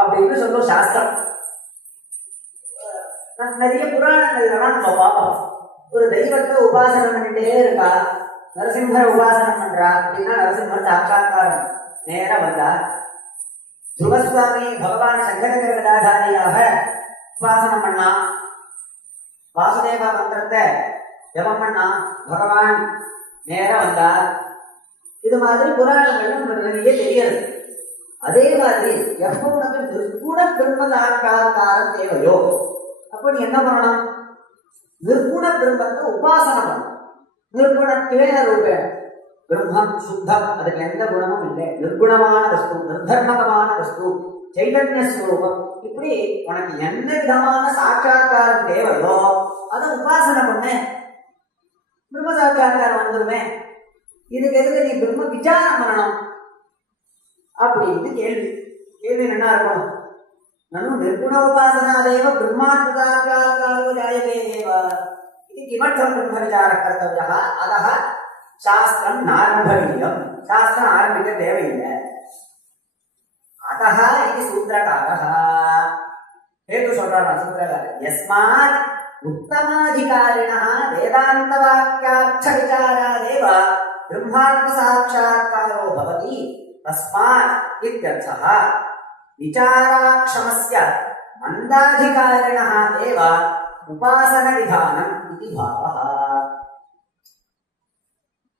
அப்படின்னு சொல்லும் சாஸ்திரம். நிறைய புராணங்கள்லாம் நம்ம பார்ப்போம், ஒரு தெய்வத்தை உபாசனம் பண்ணிட்டே இருக்கா, நரசிம்மரை உபாசனம் பண்றா அப்படின்னா நரசிம்மர் சாட்சாத்காரம் நேர வந்தா. துருவசுவாமி பகவான் சங்கரகதாச்சாரியாக உபாசனம் பண்ணா, வாசுதேவ மந்திரத்தை ஜபம் பண்ணா, பகவான் நேர வந்தார். இது மாதிரி புராணங்கள் நமக்கு நிறைய தெரியாது. அதே மாதிரி எப்போ உனக்கு நிர்குண பிரம்ம சாட்சாத்காரம் தேவையோ அப்ப நீ என்ன பண்ணணும், நிர்குண பிரம்மத்தை உபாசனம் பண்ணணும். நிர்குணத்துவேன ரூபேண பிரம்மம் சுத்தம், அதுக்கு எந்த குணமும் இல்லை, நிர்குணமான வஸ்து, நிர்தர்மகமான வஸ்து, சைதன்ய ஸ்வரூபம், இப்படி உனக்கு எந்த விதமான சாட்சாத்காரம் தேவையோ அதை உபாசனை பண்ண, பிரம்ம சாட்சாத்காரம் வந்துருமே. இதுக்கு எதுக்கு நீ பிரம்ம விசாரம் பண்ணணும் அப்படின்னு கேள்வி. கேள்வி என்ன இருக்கும், நனு நிர்குண உபாசனாதேவ பிரம்மாத்ம சாட்சாத்காரோ ஜாயதே ஏவ இது கிமர்த்தம் பிரம்ம விசார கர்த்தவ்யः அதः சாஸ்திரம் நாரம்பணீயம், சாஸ்திரம் ஆரம்பிக்க தேவையில்லை. அதஹ இது சூத்திரகாரः ஹேது சொல்றாரா சூத்திரகாரர், யஸ்மாத் உத்தமாதிகாரிணः வேதாந்த வாக்கியார்த்த விசாராதேவ பிரம்மாத்ம சாட்சாத்காரோ பவதி தஸ்மாத் இத்யர்த்தः. விசாராக்ஷமஸ்ய மந்தாதிகாரிணः ஏவ உபாசன விதானம் இது பாவः.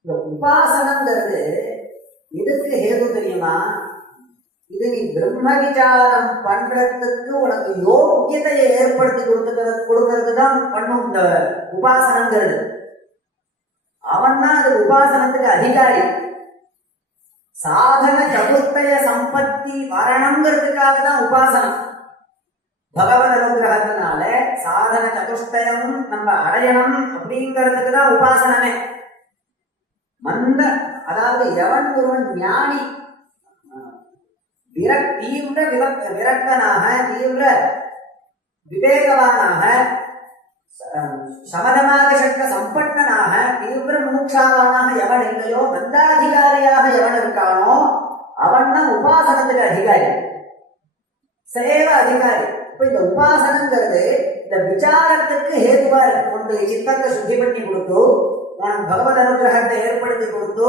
இந்த உபாசனங்கிறது எதுக்கு ஹேது தெரியுமா, இது நீ பிரம்ம விசாரம் பண்றதுக்கு உனக்கு யோக்கியத்தையை ஏற்படுத்தி கொடுக்கறது தான் பண்ணும் இந்த உபாசனங்கிறது. அவன் தான் அது உபாசனத்துக்கு அதிகாரி. சாதன சதுர்த்தய சம்பத்தி வரணங்கிறதுக்காக தான் உபாசனம். பகவத் அனுகிரகத்தினால சாதன சதுஷ்டயம் நம்ம அடையணும் அப்படிங்கிறதுக்கு தான் உபாசனமே. மந்த அதாவது எவன் ஒருவன் ஞானி, தீவிர விரக்தனாக, தீவிர விவேகவானாக, சமதமாக சக்த சம்பன்னனாக, தீவிர மூக்ஷாவானாக எவன் இல்லையோ, மந்தாதிகாரியாக எவன் இருக்கானோ அவன் தான் உபாசனத்துக்கு அதிகாரி, சேவ அதிகாரி. இப்ப இந்த உபாசனங்கிறது இந்த விசாரத்துக்கு ஹேதுவா இருக்கு. உன்னுடைய சித்தத்தை சுத்தி பண்ணி கொடுத்து உனக்கு பகவத் அனுகிரகத்தை ஏற்படுத்தி கொடுத்து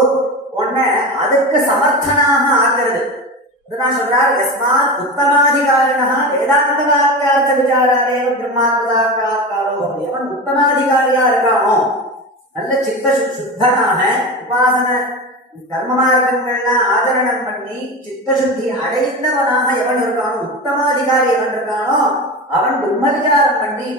உன்னை அதுக்கு சமர்த்தனாக ஆகிறது. அதுதான் சொல்றார், யஸ்மாத் உத்தமாதிகாரிணா வேதாந்த வாக்கியார்த்த விசாராதேவ பிரம்மாத்மதாக்காரோ. எவன் உத்தமாதிகாரியா இருக்கானோ, நல்ல சித்த சுத்தனாக உபாசன கர்ம மார்க்கங்கள்லாம் ஆச்சரணம் பண்ணி சித்த சுத்தி அடைந்தவனாக எவன் இருக்கானோ, உத்தமாதிகாரி எவன் இருக்கானோ அவன் பிரம்ம விசாரம் பண்ணி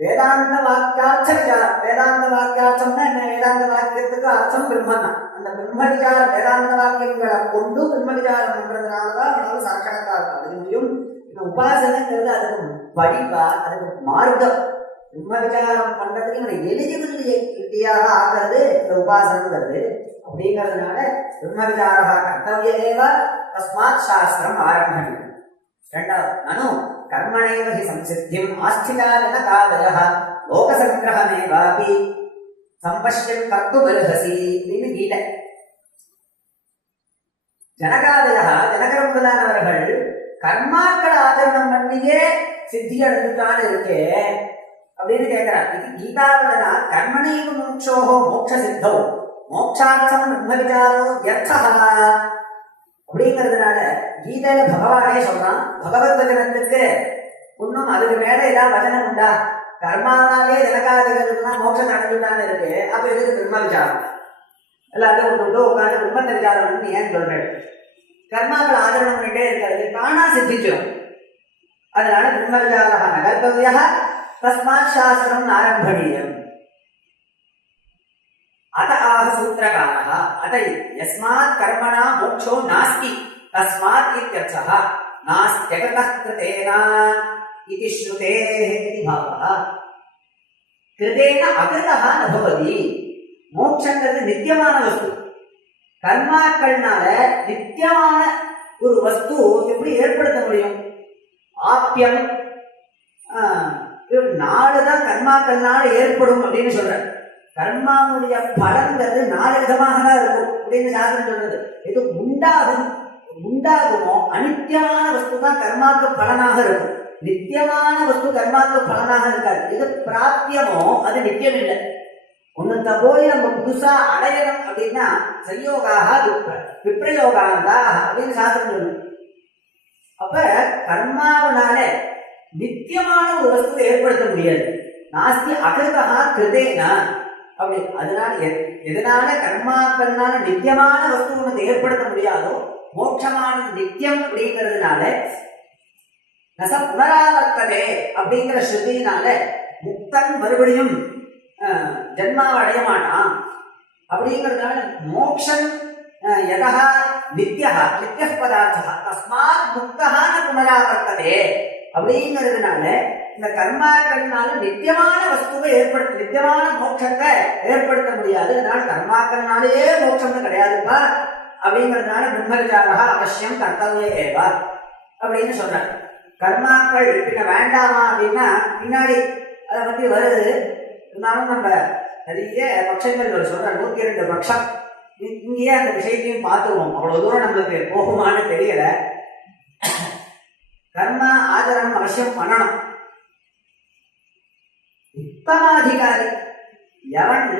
வேதாந்த வாக்கியார்த்த விசாரம். வேதாந்த வாக்கியார்த்தம்னா என்ன? வேதாந்த வாக்கியத்துக்கு அர்த்தம் பிரம்மன் தான். அந்த பிரம்ம விசாரம் வேதாந்த வாக்கியங்களை கொண்டு பிரம்ம விசாரம் பண்றதுனாலதான் அவனால சாட்சாத்காரம் அது முடியும். இந்த உபாசனைங்கிறது அதுக்கு படிப்பா, அதுக்கு மார்க்கம். பிரம்ம விசாரம் பண்றதுக்கு இவனை எலிஜிபிலிட்டியாக ஆகிறது இந்த உபாசனங்கிறது. அப்படிங்கிறதுனால பிரம்ம விசாரா கர்த்தவ்யேவ தஸ்மாத் சாஸ்திரம் ஆரம்பம். ரெண்டாவது, நனு கர்மணேவ ஹி சம்சித்தியம் ஆஸ்திகாரின காதயः லோகசங்கிரஹமேவாபி சம்பஷ்யம் கர்த்துமர்ஹசி அப்படின்னு கீதை. ஜனகாதயः ஜனகர் முதலானவர்கள் கர்மாக்கள் ஆச்சரணம் பண்ணியே சித்தி அடைஞ்சுட்டான்னு இருக்கே அப்படின்னு கேட்கிறார். இது கீதாவதனா கர்மணேவ மோட்சோஹோ மோட்ச சித்தோ மோட்சார்த்தம் பிரம்ம விசாரோ வியர்த்தஹ அப்படிங்கிறதுனால கீதையில பகவானே சொல்றான், பகவத் வச்சனத்துக்கு இன்னும் அதுக்கு மேல ஏதாவது வச்சனம் உண்டா? கர்மானாலே ஜனகாதிகளுக்குலாம் மோட்சம் அடைஞ்சுட்டான்னு இருக்கு. அப்ப எதுக்கு பிரம்ம விசாரம்? எல்லாத்தையும் விட்டு உட்காந்து பிரம்ம விசாரம் ஏன் சொல்றேன்? கர்மாக்கள் ஆதரணம் பண்ணிட்டே இருக்கிறது தானா சித்திச்சிடும். அதனால பிரம்ம விசாரா நகர்த்தவ்யா தஸ்மாத் சாஸ்திரம் ஆரம்பணீயம். அத ஆக சூத்திரகாரः அத யஸ்மாத் கர்மணா மோட்சோ நாஸ்தி தஸ்மாத் இத்யர்த்தः நாஸ்த்யகதः கிருதேன இதி ஸ்ருதேஹ இதி பாவः. கிருதேன அகிருதः ந பவதி. மோட்சங்கிறது நித்தியமான வஸ்து. கர்மாக்கள்னால நித்தியமான ஒரு வஸ்து எப்படி ஏற்படுத்த முடியும்? ஆப்பியம் நாலுதான் கர்மாக்கள்னால ஏற்படும் அப்படின்னு சொல்ற. கர்மாவுடைய பலன்கிறது 4 விதமாக தான் இருக்கும் அப்படின்னு சாஸ்திரம் சொல்றது. இது உண்டாகுமோ அனித்தியமான வஸ்து தான் கர்மாக்கு பலனாக இருக்கும். நித்தியமான வஸ்து கர்மாக்கு பலனாக இருக்காது. எது பிராப்தியமோ அது நித்தியம் இல்லை. ஒன்னத்தை போய் நம்ம புதுசா அடையணும் அப்படின்னா சயோகாக விப்ரயோகாந்தா அப்படின்னு சாஸ்திரம் சொல்லணும். அப்ப கர்மாவனால நித்தியமான ஒரு வஸ்துவை ஏற்படுத்த முடியாது. நாஸ்தி அகிருதா கிருதேனா அப்படி. அதனால எதனால கர்மாக்கள்னால நித்தியமான வஸ்து ஒன்று ஏற்படுத்த முடியாதோ மோட்சமானது நித்தியம் அப்படிங்கிறதுனால நச புனராவர்த்ததே அப்படிங்கிற ஸ்ருதியினால முக்தன் மறுபடியும் ஜன்மாவை அடைய மாட்டான். அப்படிங்கிறதுனால மோக்ஷம் யதா நித்யா நித்திய பதார்த்தா தஸ்மாத் முக்தஹான புனராவர்த்ததே அப்படிங்கிறதுனால இந்த கர்மாக்கள்னால நித்தியமான வஸ்துவை நித்தியமான மோட்சத்தை ஏற்படுத்த முடியாது. அதனால கர்மாக்கள்னாலேயே மோட்சம்னு கிடையாதுப்பா. அப்படிங்கிறதுனால பிரம்ம விசாரா அவசியம் கர்த்தவ்ய ஏவா அப்படின்னு சொல்றாங்க. கர்மாக்கள் பின்ன வேண்டாமா அப்படின்னா பின்னாடி அதை பத்தி வருது. இருந்தாலும் நம்ம நிறைய பட்சங்கள் சொல்ற 102 பட்சம் இங்கேயே அந்த விஷயத்தையும் பார்த்துருவோம். அவ்வளவு தூரம் நம்மளுக்கு போகுமான்னு தெரியல. கர்மா ஆச்சரணம் அவசியம் பண்ணணும். உத்தமாதிகாரி எவன்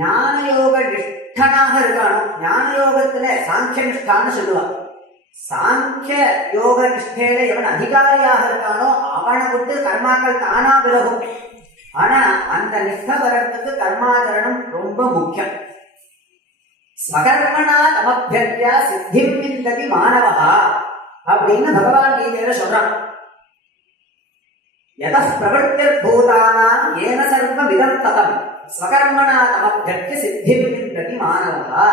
ஞானயோக நிஷ்டனாக இருக்கானோ, ஞான யோகத்துல சாங்கிய நிஷ்டான்னு சொல்லுவான். சாங்கிய யோக நிஷ்டையில எவன் அதிகாரியாக இருக்கானோ அவனை விட்டு கர்மாக்கள் தானா விலகும். ஆனா அந்த நிஷ்ட வர்றதுக்கு கர்மாச்சரணம் ரொம்ப முக்கியம். ஸ்வகர்மணா தமப்யர்த்ய சித்திம் விந்ததி மானவஹா அப்படின்னு பகவான் கீதையில சொல்றான். யதः பிரவர்த்தியர்பூதானாம் ஏன சர்வமிதம் ததம் ஸ்வகர்மணா தமப்யர்த்ய சித்திம் விந்ததி மானவஹா.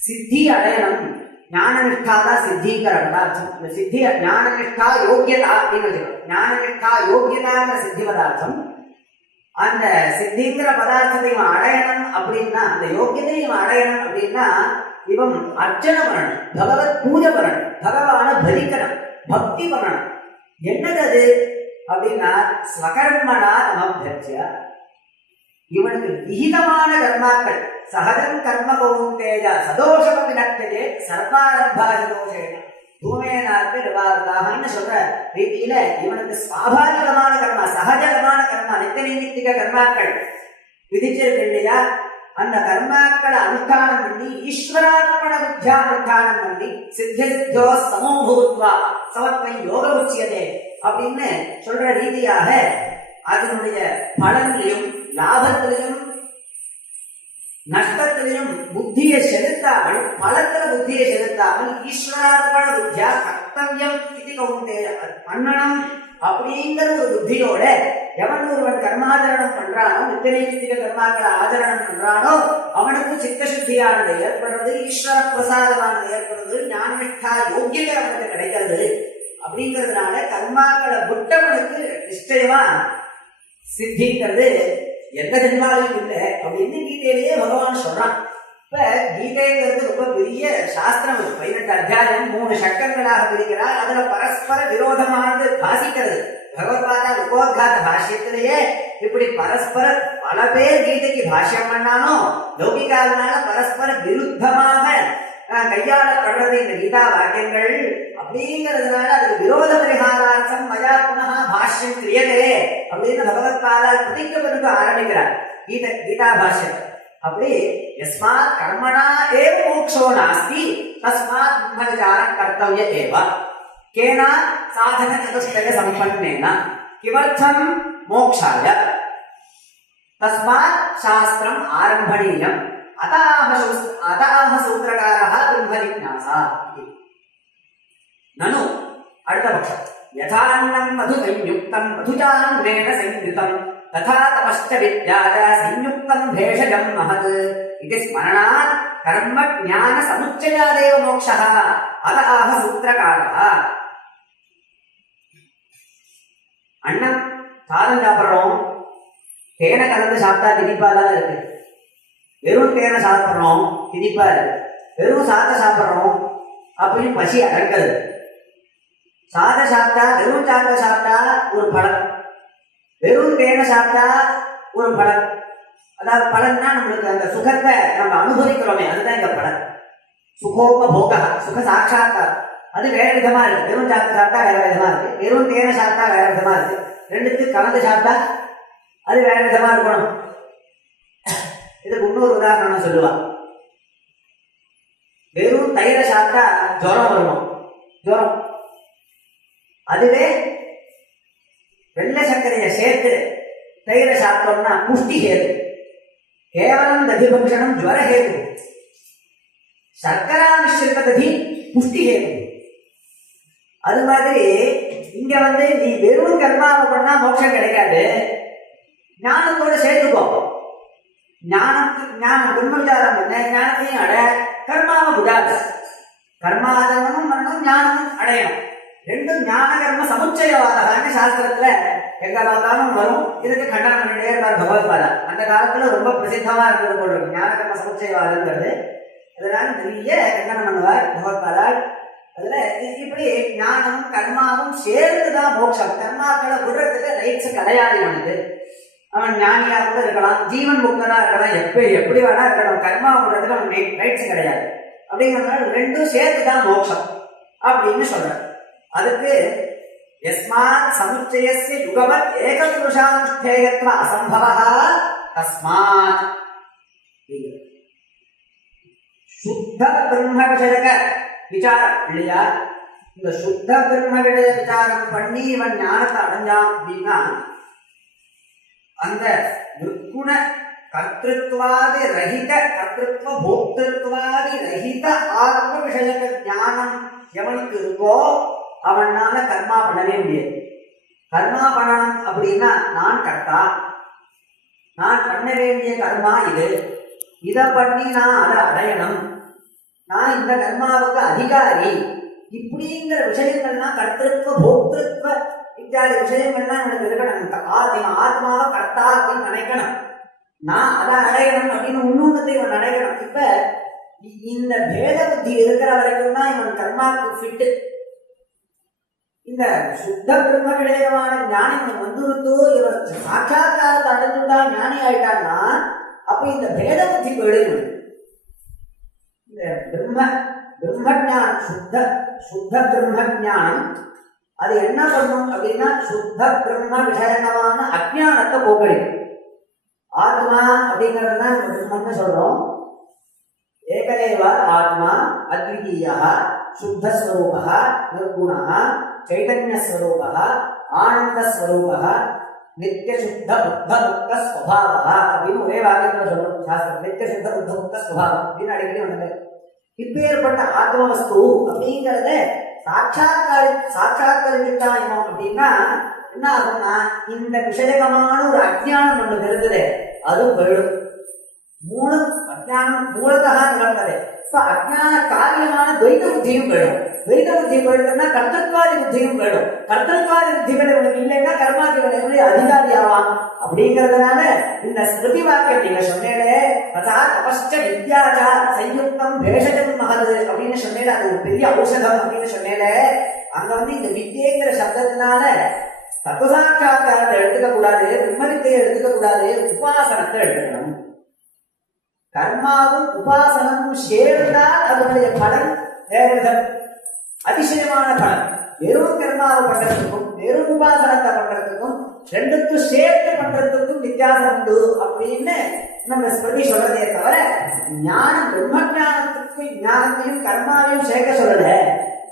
சித்தி அடையணும். ஞானநிஷ்டாதான் சித்திங்கிற பதார்த்தம். சித்தி ஞானநிஷ்டா யோகியதா அப்படின்னு வச்சுக்கணும். ஞானநிஷ்டா யோகியதாங்கிற சித்தி பதார்த்தம். அந்த சித்திங்கிற பதார்த்தத்தை இவன் அடையணும் அப்படின்னா, அந்த யோகியத்தை இவன் அடையணும் அப்படின்னா இவன் அர்ச்சனை பண்ணணும், பகவத் பூஜை பண்ணணும், பகவான பலிக்கணும், பக்தி பண்ணணும். என்னது அது அப்படின்னா ஸ்வகர்மணா தமப்யர்த்ய இவனுக்கு விகிதமான கர்மாக்கள் சகஜம் கர்ம கௌந்தேஜ சதோஷமபி நக்தஜே சர்வாரம்பாதி தோஷேன தூமேனாக்கு நிவாரதாகன்னு சொல்ற ரீதியில இவனுக்கு சுவாபாவிகமான கர்மா, சகஜமான கர்மா, நித்திய கர்மாக்கள் விதிச்சிருக்கு இல்லையா? அந்த கர்மாக்களை அனுஷ்டானம் பண்ணி ஈஸ்வரார்ப்பண புத்தியா அனுஷ்டானம் பண்ணி சித்தியோ சமோபூத்வா சமத்வை யோக உச்சியதே அப்படின்னு சொல்ற ரீதியாக அதனுடைய பலன்களையும் லாபத்திலையும் நஷ்டத்திலையும் புத்தியை செலுத்தாமல், பலத்துல புத்தியை செலுத்தாமல் ஈஸ்வரார்ப்பண புத்தியா கர்த்தவியம் இது கவுண்டே பண்ணணும் அப்படிங்கிற ஒரு புத்தியோட எவன் ஒருவன் கர்மாச்சரணம் பண்றானோ, நித்திய கர்மாக்களை ஆச்சரணம் பண்றானோ அவனுக்கு சித்த சுத்தியானது ஏற்படுறது, ஈஸ்வர பிரசாதமானது ஏற்படுறது, ஞானமிக்கா யோகியதை அவனுக்கு கிடைக்கிறது. அப்படிங்கிறதுனால கர்மாக்களை விட்டவனுக்கு நிச்சயமா சித்திங்கிறது எந்த ஜென்மாலையும் இல்லை அப்படின்னு கீதையிலேயே பகவான் சொல்றான். இப்ப கீதைங்கிறது ரொம்ப பெரிய சாஸ்திரம். 18 அத்தியாயம் 3 சக்கங்களாக பிரிக்கிறார். அதுல பரஸ்பர விரோதமானது பாசிக்கிறது. பகவத்பாதா உபோத்காத பாஷ்யத்திலேயே இப்படி பரஸ்பர பல பேர் கீதைக்கு பாஷ்யம் பண்ணாலும் லௌகிகாவினால பரஸ்பர விருத்தமாக கையாளப்படுறது இந்த கீதா வாக்கியங்கள். அப்படிங்கிறதுனால அதுக்கு விரோத பரிகாரார்த்தம் மயா புனகா பாஷ்யம் கிரியதே அப்படின்னு பகவத்பாதா பிரதிக்கப்பட்டு ஆரம்பிக்கிறார் கீதா பாஷ்யம். அப்படி யஸ்மாத் கர்மணா ஏவ மோக்ஷோ நாஸ்தி தஸ்மாத் பிரம்மவிசார கர்த்தவ்ய ஏவ கேனா சாதன சதுஷ்டய சம்பன்னேன கிமர்த்தம் மோக்ஷாய தஸ்மாத் சாஸ்திரம் ஆரம்பணீயம் அதாஹ சூத்திரகாரः பிரம்மஜிஞாசா. நனு அடுத்த பட்சம் யதான்னம் மது சயுக்தம் மதுஜான்மேன சயுக்தம் ததா தபஸ்ச வித்யாஜ சயுக்தம் பேஷஜம் மஹத் இது ஸ்மரணாத் கர்ம ஞான சமுச்சயாதேவ மோக்ஷः அதாஹ சூத்திரகாரः. அண்ணன் சாதம் சாப்பிட்றோம், தேனை கலந்து சாப்பிட்டா திணிப்பாதான் இருக்கு. வெறும் தேனை சாப்பிட்றோம் திணிப்பா இருக்கு. வெறும் சாதத்தை சாப்பிட்றோம் அப்படின்னு பசி அடங்குது. சாத சாப்பிட்டா வெறும் சாதத்தை சாப்பிட்டா ஒரு பலன், வெறும் தேனை சாப்பிட்டா ஒரு பலன். அதாவது பலன்னா நம்மளுக்கு அந்த சுகத்தை நம்ம அனுபவிக்கிறோமே அதுதான் இந்த பலன். சுகோப போக சுக சாட்சாத்காரம் அது வேற விதமா இருக்கு. வெறும் சாதத்தை சாப்பிட்டா வேற விதமா இருக்கு, வெறும் தேனை சாப்பிட்டா வேற விதமா இருக்கு. ரெண்டுத்துக்கு கலந்து சாப்பிட்டா அது வேற விதமா இருக்கணும். இதுக்கு இன்னொரு உதாரணம் சொல்லுவா. வெறும் தயிரை சாப்பிட்டா ஜுரம் வருமா? ஜுரம். அதுவே வெள்ளை சர்க்கரையை சேர்த்து தயிரை சாப்பிட்டோம்னா புஷ்டி ஹேது. கேவலம் ததிபக்ஷணம் ஜுவர ஹேது. சர்க்கரா மிஸ்ரித ததி புஷ்டி ஹேது. அது மாதிரி இங்க நீ வெறும் கர்மாவை பண்ணா மோட்சம் கிடைக்காது. ஞானத்தோட சேர்த்துக்கோ. ஞானம் பிரம்மச்சாரம் பண்ண ஞானத்தையும் அடைய, கர்மாவை விடாது. கர்மாதனமும் பண்ணணும், ஞானமும் அடையணும். ரெண்டும் ஞான கர்ம சமுச்சயவாதகான்னு சாஸ்திரத்துல எங்க பார்த்தாலும் வரும். இதுக்கு கண்டனம் பண்ணிட்டே இருப்பார் பகவத்பாதா. அந்த காலத்துல ரொம்ப பிரசித்தமா இருந்தது போல ஞான கர்ம சமுச்சயவாதங்கிறது. அதனால நிறைய கண்டனம் பண்ணுவார் பகவத்பாதா. அதுல இப்படி ஞானமும் கர்மாவும் சேர்ந்துதான் மோட்சம். கர்மாக்களை விடுறதுக்கு ரைட்ஸ் கிடையாது அவனுக்கு. அவன் ஞானியா கூட இருக்கலாம், ஜீவன் முக்தனா இருக்கலாம், எப்படி வேணா இருக்கணும். கர்மா விடுறதுக்கு அவன் ரைட்ஸ் கிடையாது. அப்படிங்கிறதுனால ரெண்டும் சேர்த்துதான் மோட்சம் அப்படின்னு சொல்ற. அதுக்கு யஸ்மாத் சமுச்சயஸ்ய யுகவத் ஏகபுருஷானுஷ்டேயத்வ அசம்பவः தஸ்மாத். சுத்த பிரம்ம விஷயக விசாரம் இல்லையா? இந்த சுத்த பிரம்ம விஷய விசாரம் பண்ணி இவன் ஞானத்தை அடைஞ்சான் அப்படின்னா அந்த நிர்குண கர்த்திருவாதி ரஹித கர்த்திருவ போக்திருவாதி ரஹித ஆத்ம விஷயக ஞானம் எவனுக்கு இருக்கோ அவனால கர்மா பண்ணவே முடியாது. கர்மா பண்ணணும் அப்படின்னா நான் கர்த்தா, நான் பண்ண வேண்டிய கர்மா இது, இதை பண்ணி நான் அதை அடையணும், நான் இந்த கர்மாவுக்கு அதிகாரி, இப்படிங்கிற விஷயங்கள்லாம் கர்த்திருவ போக்திருவ இத்தியாதி விஷயங்கள்லாம் எனக்கு இருக்கணும். ஆத்மாவை கர்த்தா அப்படின்னு நினைக்கணும். நான் அதை அடையணும் அப்படின்னு இன்னொன்னத்தை இவன் அடையணும். இப்ப இந்த பேத புத்தி இருக்கிற வரைக்கும் தான் இவன் கர்மாவுக்கு ஃபிட்டு. இந்த சுத்த பிரம்ம விடயமான ஞானி இவன் வந்துருத்தோ, இவன் சாட்சாத்காரத்தை அடைஞ்சுதான் ஞானி ஆயிட்டான்னா அப்ப இந்த பேத புத்தி போயிடும். இந்த பிரம்மஞானம் சுத்த பிரம்மஞானம் அது என்ன பண்ணும் அப்படின்னா சுத்த பிரம்ம விஷயமான அஜ்ஞானத்தை போக்கடிக்கும். ஆத்மா அப்படிங்கறதுதான் பிரம்மன்னு சொல்றோம். ஏகதேவ ஆத்மா அத்விதீயா சுத்தஸ்வரூபா நிர்குணா சைதன்யஸ்வரூபா ஆனந்தஸ்வரூபா நித்திய சுத்த புத்த முக்த ஸ்வபாவா அப்படின்னு ஒரே வாக்கியத்துல சொல்லணும் சாஸ்திரம். நித்திய சுத்த புத்த முக்த ஸ்வபாவம் அப்படின்னு அடிக்கடி வந்தது. இப்பேற்பட்ட ஆத்மவஸ்து அப்படிங்கறத சாட்சாத்கரிச்சுட்டான் அப்படின்னா என்ன ஆகும்னா இந்த விஷயகமான ஒரு அஜ்ஞானம் நமக்கு இருந்தது அது போயிடும். அஜ்ஞானம் மூலதா நடந்தது. இப்ப அஜ்ஞான காரியமான துவைத புத்தியும் போயிடும். துவைத புத்தி போயிடுதுன்னா கர்த்தத்வாதி புத்தியும் போயிடும். கர்த்தத்வாதி புத்திகள் இவனுக்கு இல்லைன்னா கர்மாதிபன் எப்படி அதிகாரி ஆவான் அப்படிங்கறதுனால இந்த ஸ்மிருதி வாக்கியம் நீங்க சொன்னேனே ததா தபஸ்ச வித்யாச்சா சயுக்தம் பேஷஜம் மகது அப்படின்னு சொன்னேன். அது ஒரு பெரிய ஔஷதம் அப்படின்னு சொன்னேனே. அங்க இந்த வித்யேங்கிற சப்தத்தினால தத்துவசாட்சாத்காரத்தை எடுத்துக்க கூடாது, பிரம்மவித்தையை எடுத்துக்க கூடாது, உபாசனத்தை எடுத்துக்கணும். கர்மாவும் உபாசனமும் சேர்ந்தால் அதனுடைய பலன் வேறு அதிசயமான பலன். வெறும் கர்மாவை பண்றதுக்கும் வெறும் உபாசனத்தை பண்றதுக்கும் ரெண்டுக்கும் சேர்த்து பண்றதுக்கும் வித்தியாசம் உண்டு அப்படின்னு நம்ம ஸ்மிருதி சொல்றதே தவிர ஞானம் பிரம்ம ஞானத்துக்கும் ஞானத்தையும் கர்மாவையும் சேர்க்க சொல்லல.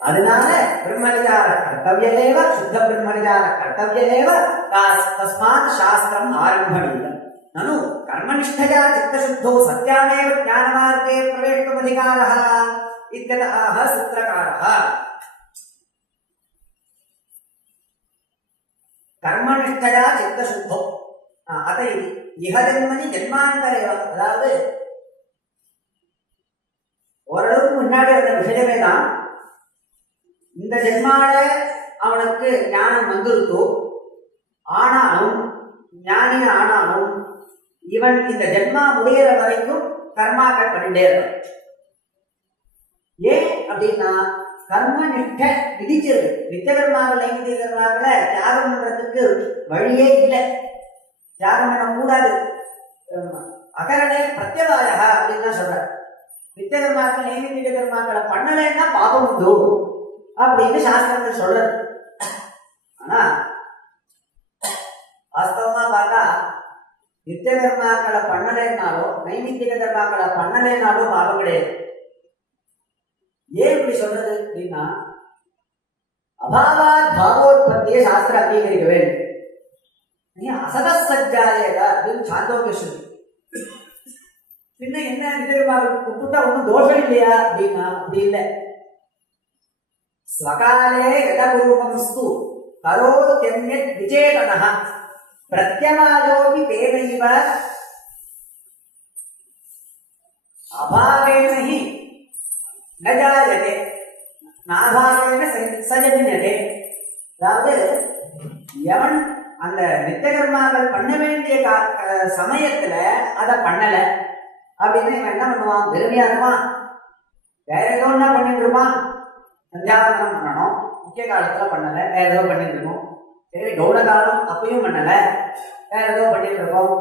அதனால பிரம்மவிசார கர்த்தவியதேவ சுத்த பிரம்மவிசார கர்த்தவியதேவ தஸ்மாத் சாஸ்திரம் ஆரம்பணீயம். நனு கர்மனிஷ்டயா சித்தசுத்தோ சத்யாமேவ ஞானமார்கே பிரவேஷ்டுமதிகாரः இத்யதः சூத்திரகாரः. கர்மனிஷ்டயா சித்தசுத்தோ அதை இஹஜன்மனி ஜென்மாந்தரேவ, அதாவது ஓரளவுக்கு முன்னாடி அந்த விஷயமே தான். இந்த ஜென்மால அவனுக்கு ஞானம் வந்துருத்தோ ஆனாலும் ஞானி ஆனாலும் இவன் இந்த ஜென்மா முடிகிற வரைக்கும் கர்மாக்கள் பண்ணிட்டே இருக்கான். ஏன் அப்படின்னா கர்ம நிஷ்ட விதிச்சிருக்கு. நித்திய கர்மாக்கள் ஐந்திய கர்மாக்களை தியாகம் பண்றதுக்கு வழியே இல்லை. தியாகம் பண்ண கூடாது. அகரணே பிரத்யவாயா அப்படின்னு தான் சொல்ற. நித்திய கர்மாக்கள் நைமித்திய கர்மாக்களை பண்ணலைன்னா பாபம் உண்டு அப்படின்னு சாஸ்திரங்கள் சொல்றது. ஆனா வாஸ்தவமா பார்த்தா நித்திய கர்மாக்களை பண்ணலைன்னாலோ நைமித்திய கர்மாக்களை பண்ணலைன்னாலோ பாபம் கிடையாது. ஏன் இப்படி சொல்றது அப்படின்னா அபாவாத் பாவோத்பத்தியை சாஸ்திரம் அங்கீகரிக்க வேண்டும். அசதசஜ்ஜாயேதா அப்படின்னு சாந்தோக்கிய சொல்லி பின்ன என்ன நித்திய கர்மாக்கள் விட்டுட்டா ஒன்றும் தோஷம் இல்லையா அப்படின்னா அப்படி இல்லை. ஸ்வகாலே யதபூர்வம்ஸ்து கரோத்யன்யத் விசேஷணः பிரத்யவாயோபி தேனைவ அபாவேன ஹி ந ஜாயதே நாபாவேன சஜன்யதே. அதாவது எவன் அந்த நித்திய கர்மாக்கள் பண்ண வேண்டிய சமயத்துல அதை பண்ணல அப்படின்னு இவன் என்ன பண்ணுவான்? வெறுமையா இருப்பான். வேற ஏதோ என்ன பண்ணிட்டு இருப்பான்? சந்தியாவந்தனம் பண்ணணும், முக்கிய காலத்துல பண்ணல, வேற ஏதோ பண்ணிட்டு இருக்கோம். சரி கௌட காலம் அப்பயும் பண்ணல, வேற ஏதோ பண்ணிட்டு இருக்கோம்.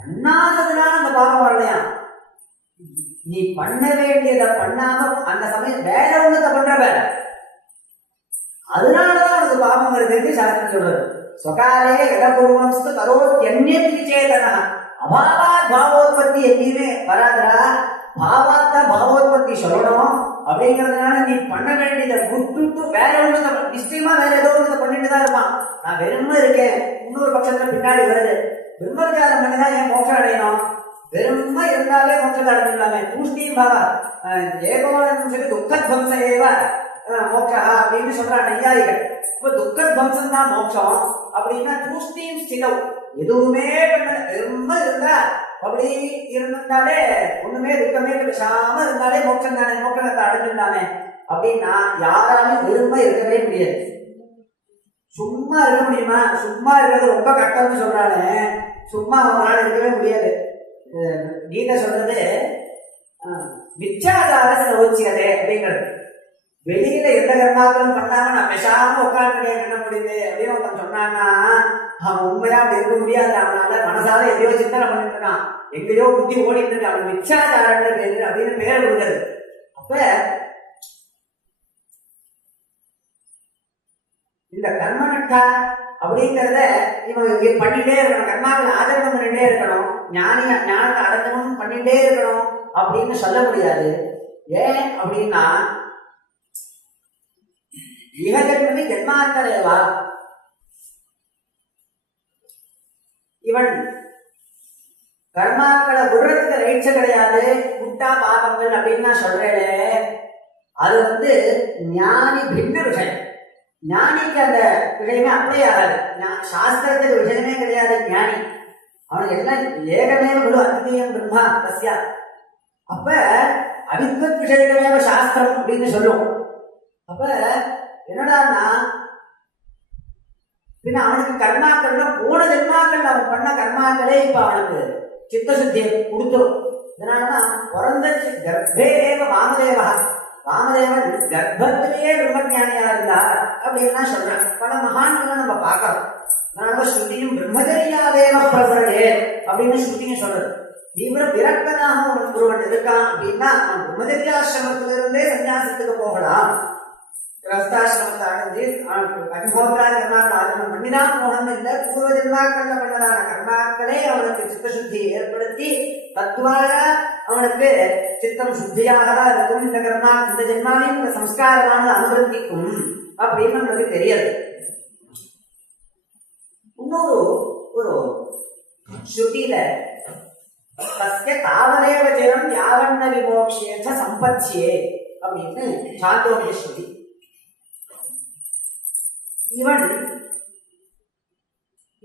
பண்ணாததுனால அந்த பாவம் வரலையா? நீ பண்ண வேண்டியதை பண்ணாம அந்த சமயம் வேற ஒண்ணுத்த பண்ற வேலை, அதனாலதான் உனக்கு பாவம் வருதுன்னு சாஸ்திரம் சொல்றது. ஸ்வகாலே யதபூர்வம்ஸ்து கரோத்யன்யத் விசேஷணः அபாவாத் பாவோத்பத்தி எங்கேயுமே வராதரா. பாவாத்த பாவோத்பத்தி சொல்லணும் அப்படிங்கிறதுனால நீ பண்ண வேண்டியதை விட்டுட்டு வேற ஒண்ணு நிச்சயமா வேற ஏதோ ஒண்ணு பண்ணிட்டு தான் இருப்பான். நான் வெறுமை இருக்கேன், இன்னொரு பட்சத்துல பின்னாடி வருது. பிரம்மவிசாரம் பண்ணிதான் ஏன் மோட்சம் அடையணும்? வெறுமை இருந்தாலே மோட்சத்தை அடைஞ்சிடலாமே. தூஷ்ணீம் பாவா ஏகோனம் சொல்லி துக்கத்வம்ச ஏவ மோட்சா அப்படின்னு சொல்றாங்க ஐயாரிகள். இப்ப துக்கத்வம்சம் தான் மோட்சம் அப்படின்னா தூஷ்ணீம் ஸ்திதம் எதுவுமே பண்ணல, வெறுமை இருந்தா அப்படி இருந்தாலே ஒண்ணுமே துக்கமே பேசாம இருந்தாலே மோட்சம் தானே, மோட்சத்தை அடைஞ்சிருந்தானே அப்படின்னா யாராலும் வெறுமை இருக்கவே முடியாது. சும்மா இருக்க முடியுமா? சும்மா இருக்கிறது ரொம்ப கஷ்டம்னு சொல்றாங்க. சும்மா ஒரு நாள் இருக்கவே முடியாது. கீதை சொல்றது மிச்சாதார சிலோச்சியதே அப்படிங்கிறது. வெளியில எந்த கர்மாக்களும் பண்ணாம நான் பேசாம உட்காந்து என்ன முடியுது அப்படின்னு ஒருத்தன் சொன்னான்னா அவன் உண்மையா அப்படி இருக்க முடியாது. அவனால மனசால எதையோ சிந்தனை பண்ணிட்டு இருக்கான், எங்கேயோ புத்தி ஓடிட்டு இருக்கு. அவன் மிச்சாதாரன்னு பேரு அப்படின்னு பேர் கொடுக்குறது. அப்ப இந்த கர்மநட்டா அப்படிங்கிறத இவன் பண்ணிட்டே இருக்கணும், கர்மாக்களை ஆதரவு பண்ணிட்டே இருக்கணும், ஞானத்தை அடைஞ்சணும் பண்ணிட்டே இருக்கணும் அப்படின்னு சொல்ல முடியாது. ஏன் அப்படின்னா இகஜன்மி ஜென்மாந்தரேவா, இவன் கர்மாக்களை விடுறதுக்கு ரைட்ஸ் கிடையாது. குட்டா பாபங்கள் அப்படின்னு நான் சொல்றேன், அது ஞானி பின்ன விஷயம். ஞானிக்கு அந்த விஷயமே அப்படியே ஆகாது. சாஸ்திரத்துக்கு விஷயமே கிடையாது. ஞானி அவனுக்கு எல்லாம் ஏகமே குரு அத்விதீயம் பிரம்மா தஸ்யா. அப்ப அவித்வத் விஷயங்களே சாஸ்திரம் அப்படின்னு சொல்லும். அப்ப என்னடான்னா பின்ன அவனுக்கு கர்மாக்கள்னா போன ஜென்மாக்கள் அவன் பண்ண கர்மாக்களே இப்ப அவனுக்கு சித்தசுத்தியை கொடுத்துரும். இதனாலதான் பிறந்த கர்ப்பேவ வாமதேவன் கர்ப்பத்திலேயே பிரம்மஞானியா இருந்தார் அப்படின்னு சொல்றான். பல மகான்களை நம்ம பார்க்கிறோம். அதனால ஸ்ருதியும் பிரம்மச்சரியாதேவ பிரபுரையே அப்படின்னு ஸ்ருதியும் சொல்றது. தீவிர விரக்தனாக ஒருவன் இருக்கான் அப்படின்னா அவன் பிரம்மச்சரியாசிரமத்திலிருந்தே சன்னியாசத்துக்கு போகலாம். கிரஸ்தாசிரமத்தை அடைஞ்சு அக்னிஹோத்ராதி கர்மாக்கள் ஆரம்பம் பண்ணிதான் போகணும் இல்லை. பூர்வ ஜென்மாக்கள்ல பண்ணதான கர்மாக்களே அவனுக்கு சித்தசுத்தியை ஏற்படுத்தி தத்துவாக அவனுக்கு சித்தம் சுத்தியாக தான் இருக்கும். இந்த கர்மா இந்த ஜென்மாலையும் இந்த சம்ஸ்காரமான அனுபவிக்கும் அப்படின்னு நம்மளுக்கு தெரியாது. இன்னொரு ஒரு ஸ்ருதியில தஸ்ய தாவதேவ ஜனம் யாவண்ண விமோக்ஷேச்ச சம்பத்யே அப்படின்னு சாந்தோக்கிய ஸ்ருதி. இவன்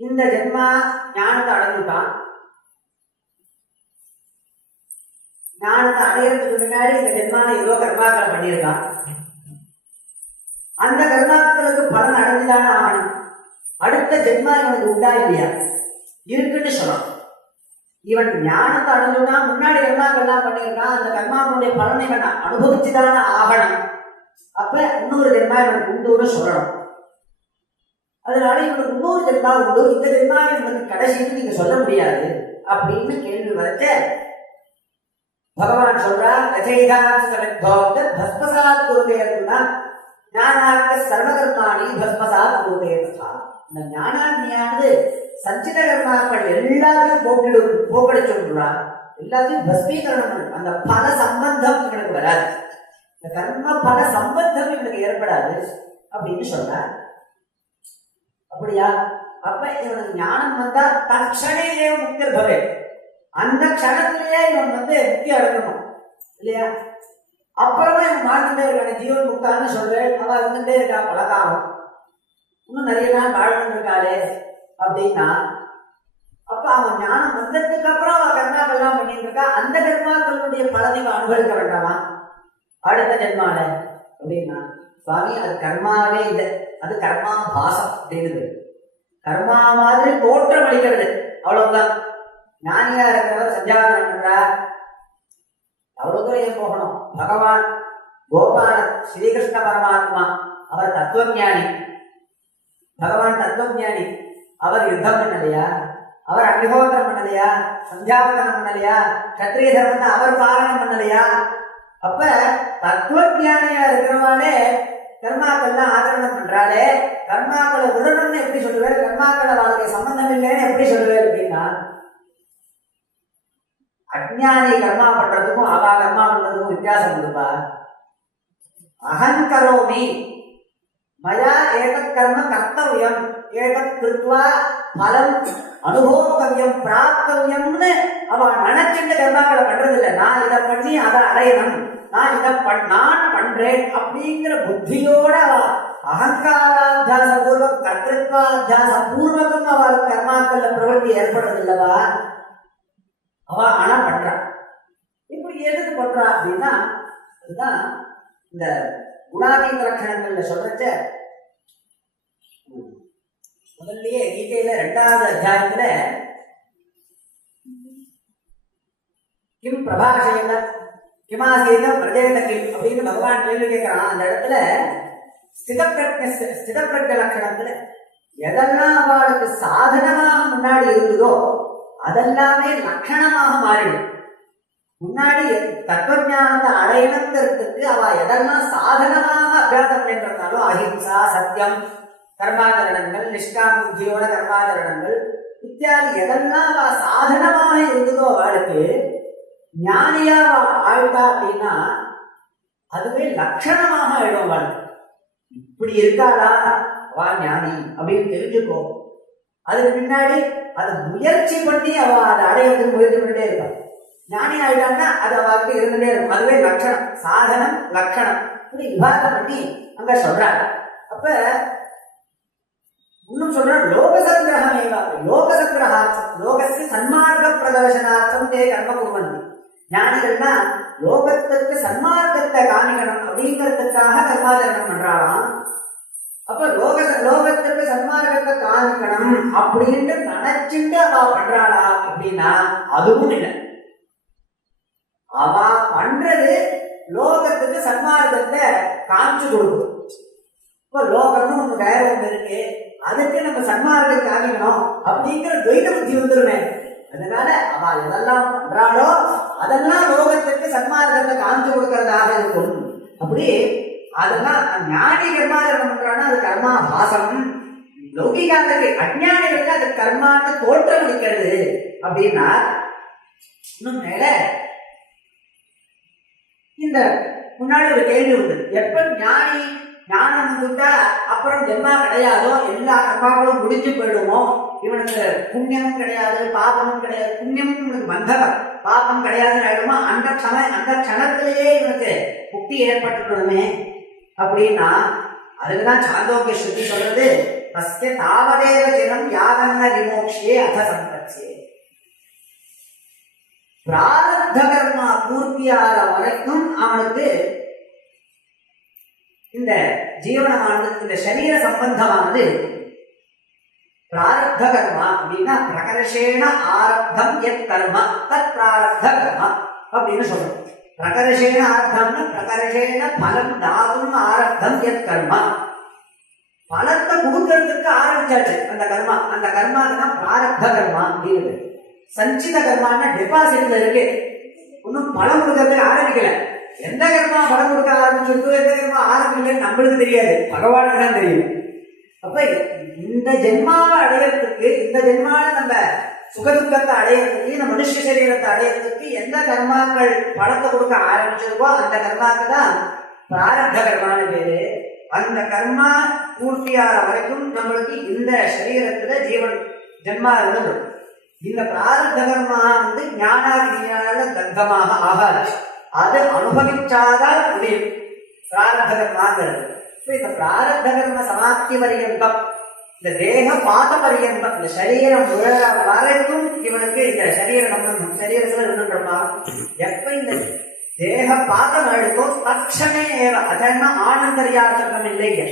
இந்த ஜென்மா ஞானத்தை அடைஞ்சுட்டான். ஞானத்தை அடையிறதுக்கு முன்னாடி இந்த ஜென்மால ஏதோ கர்மாக்களை பண்ணியிருக்கான். அந்த கர்மாக்களுக்கு பலன் அடைஞ்சுதான ஆகணும். அடுத்த ஜென்மா இவனுக்கு உண்டா இல்லையா இருக்குன்னு சொல்லணும். இவன் ஞானத்தை அடைஞ்சுட்டான், முன்னாடி கர்மாக்கள்லாம் பண்ணியிருக்கான். அந்த கர்மாவுடைய பலனை இவன் அனுபவிச்சுதான ஆகணும். அப்ப இன்னொரு ஜென்மா இவனுக்கு உண்டுன்னு சொல்லணும். அதனால இவனுக்கு இன்னொரு ஜென்மா உண்டு, இந்த ஜென்மா இவனுக்கு கடைசின்னு நீங்க சொல்ல முடியாது அப்படின்னு கேள்வி வரைச்ச பகவான் சொல்றார், பஸ்மசாத் குருதேனா ஞானாக்க சர்வகர்மாணி பஸ்மசாத் குருதேனா. இந்த ஞானாக்னியானது சஞ்சித கர்மாக்கள் எல்லாத்தையும் போக்கடிச்சுடுறார், எல்லாத்தையும் பஸ்மீகரணம். அந்த பல சம்பந்தம் இவனுக்கு வராது, இந்த கர்ம பல சம்பந்தம் இவனுக்கு ஏற்படாது அப்படின்னு சொல்றார். அப்படியா? அப்ப இவனுக்கு ஞானம் வந்தா தற்சணையே முக்தி பவே, அந்த க்ஷணத்திலேயே இவன் முக்தி அடைக்கணும் இல்லையா? அப்புறமா இவன் வாழ்ந்துட்டே இருக்கான ஜீவன் முக்தான்னு சொல்றேன். அவன் இருந்துட்டே இருக்கா பல காலம், இன்னும் நிறைய நாள் வாழ்ந்து இருக்காளே அப்படின்னா, அப்ப அவன் ஞானம் வந்ததுக்கு அப்புறம் அவன் கர்மாக்கள்லாம் பண்ணிட்டு இருக்கா. அந்த கர்மாக்களுடைய பலனை அனுபவிக்க வேண்டாமா அடுத்த ஜென்மால அப்படின்னா? சுவாமி அது கர்மாவே இல்லை, அது கர்மா பாசம் அப்படின்னு கர்மா மாதிரி தோற்றம் அளிக்கிறது, அவ்வளவுதான். ஞானியா இருக்கிறவர் சஞ்சாரம் பண்றார், அவ்வளவு தூரம் ஏன் போகணும்? பகவான் கோபாலன் ஸ்ரீகிருஷ்ண பரமாத்மா அவர் தத்துவஞானி, பகவான் தத்துவஞானி. அவர் யுத்தம் பண்ணலையா? அவர் அக்னிஹோத்திரம் பண்ணலையா? சந்தியாவதனம் பண்ணலையா? கத்திரிய தர்மத்தை அவர் பாலனம் பண்ணலையா? அப்ப தத்துவஞானியா இருக்கிறவாளே கர்மாக்கள்லாம் ஆதரணம் பண்றாளே, கர்மாக்களை விடணும்னு எப்படி சொல்லுவேன்? கர்மாக்களை வாழ்க்கை சம்பந்தம் இல்லைன்னு எப்படி சொல்லுவேன் அப்படின்னா, அஜ்ஞானி கர்மா பண்றதுக்கும் அவா கர்மா பண்றதுக்கும் வித்தியாசம் கொடுப்பா. அகங்கரோமி மயா ஏதத் கர்ம கர்த்தவியம் ஏதத் கிருத்வா பலம் அனுபோகவியம் பிராப்தவியம்னு அவன் நினைச்சிட்டு கர்மாக்களை பண்றது இல்லை. நான் இதை பண்ணி அதை அடையணும், நான் பண்றேன் அப்படிங்கிற புத்தியோட அகங்காராத்தியாச பூர்வம் கர்த்தித்வாத்தியாச பூர்வகம் அவளுக்கு கர்மாக்கள்ல பிரவೃತ್ತಿ ஏற்படுறது இல்லவா? அவ ஆனா பண்றான். இப்படி எதுக்கு பண்றா அப்படின்னா, அதுதான் இந்த குணாதீத லட்சணங்கள்ல சொல்றச்ச முதல்லயே கீதையில 2வது அத்தியாயத்துல கிம் பிரபாஷையில கிமாசீத பிரஜேத கிம் அப்படின்னு பகவான் கேள்வி கேட்கிறான். அந்த இடத்துல ஸ்திதப்பிரஜ லட்சணத்துல எதெல்லாம் அவளுக்கு சாதனமாக முன்னாடி இருந்ததோ அதெல்லாமே லட்சணமாக மாறிடும். முன்னாடி தத்துவஞானத்தை அடையணுங்கிறதுக்கு அவ எதெல்லாம் சாதனமாக அபியாசம் பண்ணிட்டு அஹிம்சா, சத்தியம், கர்மாச்சரணங்கள், நிஷ்காம புத்தியோட கர்மாச்சரணங்கள் இத்தியாதி எதெல்லாம் அவ சாதனமாக இருந்ததோ அவளுக்கு ஞானியா ஆயிட்டா அப்படின்னா அதுவே லட்சணமாக ஆயிடும் அவளுக்கு. இப்படி இருக்காளா அவ ஞானி அப்படின்னு தெரிஞ்சுக்கோ. அதுக்கு பின்னாடி அது முயற்சி பண்ணி அவ அதை அடையிறதுக்கு முயற்சி பண்ணிட்டே இருப்பாள். ஞானி ஆயிட்டான்னா அது அவருக்கு இருந்துட்டே இருக்கும். அதுவே லட்சணம், சாதனம் லட்சணம் இப்படி விவாதம் பண்ணி அங்க சொல்றாங்க. அப்ப இன்னும் சொல்ற லோகசங்கிரகம் லோகசங்கிரகார்த்தம் லோகத்து சன்மார்க்க பிரதர்சனார்த்தம் தே கர்ம குர்வந்தி. ஞானிகள்னா லோகத்துக்கு சன்மார்க்கத்தை காமிக்கணும் அப்படிங்கிறதுக்காக கர்மாச்சரணம் பண்றாளாம். அப்ப லோகத்துக்கு சன்மார்க்கத்தை காமிக்கணும் அப்படின்னு நினைச்சுட்டு அவ பண்றாளா அப்படின்னா அதுவும் இல்லை. அவ பண்றது லோகத்துக்கு சன்மார்க்கத்தை காமிச்சு கொடுக்கும். இப்ப லோகம்னு ஒண்ணு வேற ஒண்ணு இருக்கு, அதுக்கு நம்ம சன்மார்க்கத்தை காமிக்கணும் அப்படிங்கிற துவைத புத்தி வந்துருமே. அதனால அவ எதெல்லாம் பண்றாளோ அதெல்லாம் லோகத்துக்கு சன்மார்க்கத்தை காமிச்சு கொடுக்கறதாக இருக்கும். அப்படி அதெல்லாம் ஞானி கர்மாச்சரணம் பண்றான்னா அது கர்மா பாசம். லௌகிகாவுக்கு அஞ்ஞானிகளுக்கு அது கர்மான்னு தோற்றம் அளிக்கிறது அப்படின்னா இன்னும் மேல இந்த முன்னாடி ஒரு கேள்வி உண்டு. எப்ப ஞானி ஞானம் வந்துட்டா அப்புறம் ஜென்மா கிடையாதோ, எல்லா கர்மாக்களும் முடிஞ்சு போயிடுமோ, இவனுக்கு புண்ணியமும் கிடையாது பாபமும் கிடையாது, புண்ணியமும் இவனுக்கு பந்தகம் பாபம் கிடையாதுன்னு ஆயிடுமா, அந்த க்ஷணத்திலேயே இவனுக்கு முக்தி ஏற்பட்டுடுமே அப்படின்னா அதுக்குதான் சாந்தோக்கிய ஸ்ருதி சொல்றது தஸ்ய தாவதேவ ஜனம் யாவன்ன விமோக்ஷே அத சம்பத்யே. பிராரப்த கர்மா பூர்த்தியாகிற வரைக்கும் அவனுக்கு இந்த ஜீவனமானது, இந்த சரீர சம்பந்தமானது பிராரப்த கர்மா அப்படின்னா பிரகர்ஷேண ஆரப்தம் எத் கர்மா தத் பிராரப்த கர்மா அப்படின்னு சொல்றோம். பிரகர்ஷேண ஆரப்தம்னா பிரகர்ஷேண பலம் தாதும் ஆரப்தம் எத் கர்மா. பலத்தை கொடுக்கறதுக்கு ஆரம்பிச்சாச்சு அந்த கர்மா. அந்த கர்மாக்கு தான் பிராரப்த கர்மா அப்படின்னு. சஞ்சித கர்மான்னா டெபாசிட்ல இருக்கு, இன்னும் பலம் கொடுக்கறதுக்கு ஆரம்பிக்கல. எந்த கர்மா பலம் கொடுக்க ஆரம்பிச்சிருக்கோ எந்த கர்மா ஆரம்பிக்கலன்னு நம்மளுக்கு தெரியாது, பகவானுக்கு தான் தெரியும். அப்ப இந்த ஜென்மாவை அடையறதுக்கு, இந்த ஜென்மாவை நம்ம சுகதுக்கத்தை அடையறதுக்கு, இந்த மனுஷ சரீரத்தை அடையறதுக்கு எந்த கர்மாக்கள் பலத்தை கொடுக்க ஆரம்பிச்சிருக்கோ அந்த கர்மாக்கு தான் பிராரப்த கர்மான்னு பேரு. அந்த கர்மா பூர்த்தியாகிற வரைக்கும் நம்மளுக்கு இந்த சரீரத்துல ஜீவன் ஜென்மா இருந்தது. இந்த பிராரப்த கர்மா ஞானால தத்தமாக ஆகாது, அது அனுபவிச்சாதான் முடியும் பிராரப்த கர்மாங்கிறது. இந்த பிராரப்த கர்ம சமாப்தி பரியந்தம், இந்த தேக பாத பரியந்தம், இந்த சரீரம் உழற வரைக்கும் இவனுக்கு இந்த சரீர சம்பந்தம் சரீரத்துல இருந்துட்டோம்னா எப்ப இந்த தேக பாதம் எடுத்தோ தட்சணே அதன்னா ஆனந்தரியார்த்தம் இல்லைங்க.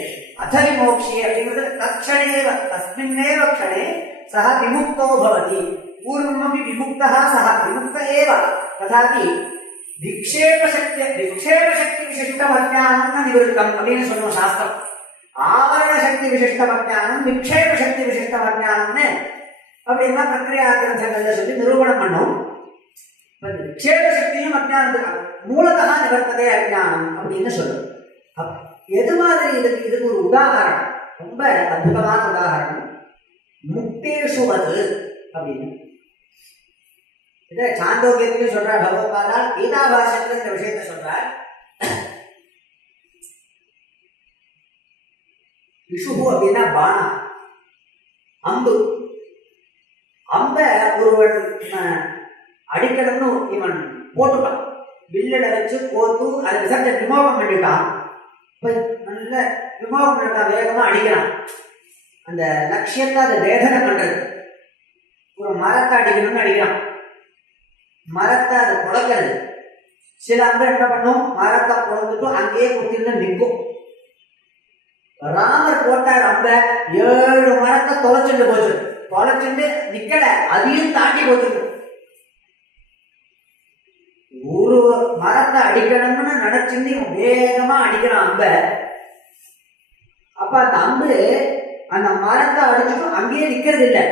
அதவி மோக்ஷி அப்படிங்கிறது தட்சணேவ தஸ்மின்னேவ க்ஷணே சஹ விமுக்தோ பவதி. பூர்வமபி விமுக்தः சஹ விமுக்த ஏவ. ததாபி விக்ஷேப சக்தி விசிஷ்டம் அஜ்ஞானம் நிவர்த்தம் அப்படின்னு சொல்லுவோம் சாஸ்திரம். ஆவரண சக்தி விசிஷ்டம் அஜ்ஞானம், விக்ஷேப சக்தி விசிஷ்டம் அஜ்ஞானம்னு அப்படின்னா பிரக்ரியா கிரந்தங்கள்ல சொல்லி நிரூபணம் பண்ணும். விக்ஷேப சக்தியும் அஜ்ஞானத்துக்கு மூலதா நிவர்த்ததே அஜ்ஞானம் அப்படின்னு சொல்லுவோம். எது மாதிரி இதுக்கு ஒரு உதாரணம், ரொம்ப அற்புதமான உதாரணம் முக்தேஷுவது அப்படின்னு. இதை சாந்தோக்கியத்திலும் சொல்றார் பகவத்பாதா. கீதா பாஷத்துல இந்த விஷயத்த சொல்றார். விஷுபு அப்படின்னா பானம், அம்பு. அம்ப ஒருவன் அடிக்கணும்னு இவன் போட்டுட்டான், வில்லிட வச்சு கோத்து அதை விசர்ஜ விமோகம் பண்ணிட்டான். நல்ல விமோகம் பண்ணிட்டான், வேகமா அடிக்கிறான். அந்த லட்சியத்தை அதை வேதனை பண்றது. ஒரு மரத்தை அடிக்கணும்னு அடிக்கிறான், மரத்தை அதை புழக்கிறது. சில அம்பு என்ன பண்ணும், மரத்தை புழந்துட்டு அங்கேயே குத்திருந்து நிற்கும். ராமர் போட்டார் அம்ப, 7 மரத்தை தொலைச்சுட்டு போச்சு. தொலைச்சுட்டு நிக்கல, அதையும் தாண்டி போச்சு. ஒரு மரத்தை அடிக்கணும்னு நினைச்சுட்டு வேகமா அடிக்கிறான் அம்ப. அப்ப அந்த அம்பு அந்த மரத்தை அடிச்சுட்டு அங்கேயே நிக்கிறது இல்லை.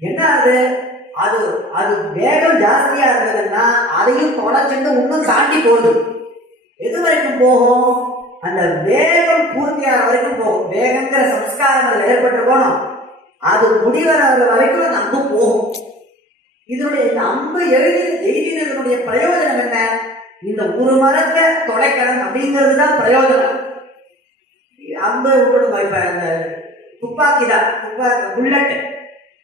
என்ன அது, அது அது வேகம் ஜாஸ்தியா இருந்ததுன்னா அதையும் தொலைச்சிட்டு இன்னும் தாண்டி போகுது. எது வரைக்கும் போகும்? அந்த வேகம் பூர்த்தியான வரைக்கும் போகும். வேகங்கிற சம்ஸ்காரங்கள் ஏற்பட்டு போனோம், அது முடிவர வரைக்கும் அந்த அம்பு போகும். இதனுடைய இந்த அம்பு எய்தினதனுடைய பிரயோஜனம் என்ன? இந்த ஒரு மரத்தை தொலைக்கணும் அப்படிங்கிறது தான் பிரயோஜனம். அம்பு இந்த துப்பாக்கி தான்,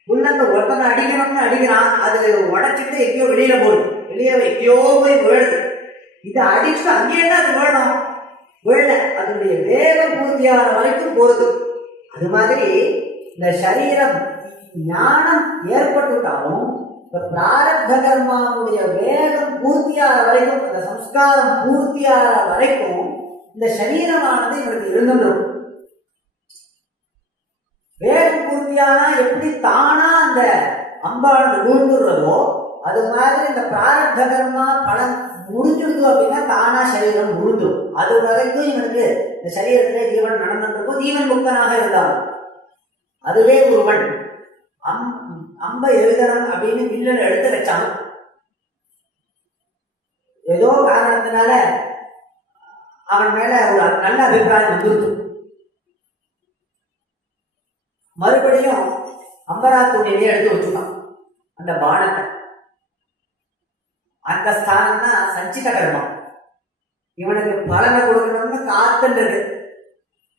புல்லட்டை ஒருத்தனை அடிக்கணும்னு அடிக்கிறான், அது உடைச்சிட்டு எங்கேயோ வெளியில போகுது, வெளியே எங்கேயோ போய் விழுது. இதை அடிச்சுட்டு அங்கேயே தான் அது விழணும், விழல, அதனுடைய வேகம் பூர்த்தியான வரைக்கும் போகுது. அது மாதிரி இந்த சரீரம் ஞானம் ஏற்பட்டுட்டாலும் இந்த பிராரப்த கர்மாவுடைய வேகம் பூர்த்தியான வரைக்கும், அந்த சம்ஸ்காரம் பூர்த்தியான வரைக்கும் இந்த சரீரமானது இவருக்கு இருந்துடும். வேகம் பூர்த்தியானா எப்படி தானா அந்த அம்பானது விழுந்துடுறதோ அது மாதிரி இந்த பிராரப்த கர்மா பலன் முடிஞ்சிருது அப்படின்னா தானா சரீரம் விழுந்துடும். அது வரைக்கும் இவனுக்கு இந்த சரீரத்திலே ஜீவன் நடந்திருக்கும். ஜீவன் முக்தனாக இருந்தாலும் அதுவே ஒருவன் அம்ப எழுதணும் அப்படின்னு வில்லல் எடுத்து வச்சான். ஏதோ காரணத்தினால அவன் மேல ஒரு நல்ல அபிப்பிராயம் வந்துருது. மறுபடியும் அம்பராத்துணியிலே எடுத்து வச்சுட்டான் அந்த பானத்தை. அந்த ஸ்தானம் தான் சஞ்சித கர்மம். இவனுக்கு பலனை கொடுக்கணும்னு காத்துன்றது,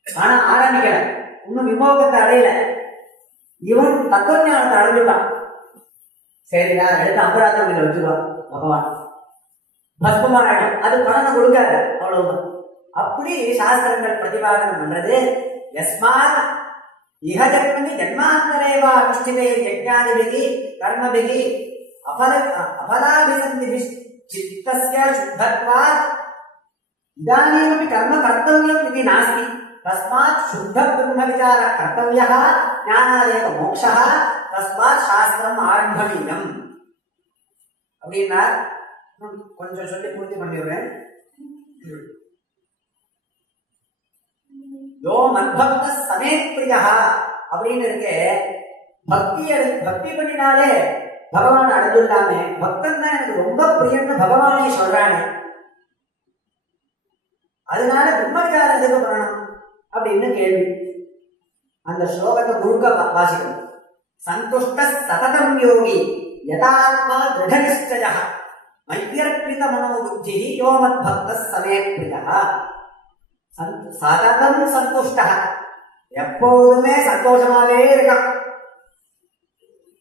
ஆனா ஆரம்பிக்கல, இன்னும் விமோகத்தை அடையல. இவன் தத்துவஞானத்தை அடைஞ்சுட்டான். சரிடா, எடுத்து அம்பராத்துணியில வச்சுருவான் பகவான், பஸ்மமாயிடும், அது பலனை கொடுக்காது, அவ்வளவுதான். அப்படி சாஸ்திரங்கள் பிரதிபாதனம் பண்றது. யஸ்மாத் இஹஜன்மனி ஜன்மாந்தரேவா அனுஷ்டிதே யஜ்ஞாதிபிகி கர்மபிகி அபலாபிசந்திபி சித்தஸ்ய சுத்தத்வாத் இதானீமபி கர்ம கர்த்தவ்யம் இதி நாஸ்தி. தஸ்மாத் சுத்த பிரம்ம விசார கர்த்தவ்யः ஞானாதேவ மோக்ஷः. தஸ்மாத் சாஸ்திரம் ஆரம்பணீயம் அப்படின்னா கொஞ்சம் சொல்லி பூர்த்தி பண்ணிடுறேன். யோ மத்பக்த சமேத் பிரியா அப்படின்னு இருக்கு. பக்தி பண்ணினாலே பகவான் அடைஞ்சுள்ளாமே, பக்தன் தான் எனக்கு ரொம்ப பிரியன்னு பகவானே சொல்றானே, அதனால பிரம்மவிசாரம் எதுக்கு பண்ணணும் அப்படின்னு கேள்வி. அந்த ஸ்லோகத்தை முழுக்க வாசிக்கணும். சந்துஷ்ட சததம் யோகி யதாத்மா திருட நிச்சய மையர்ப்பித மனோபுத்தி யோ மத்பக்த சமேத் பிரியா. சததம் சந்துஷ்ட, எப்போதுமே சந்தோஷமாவே இருக்கான்.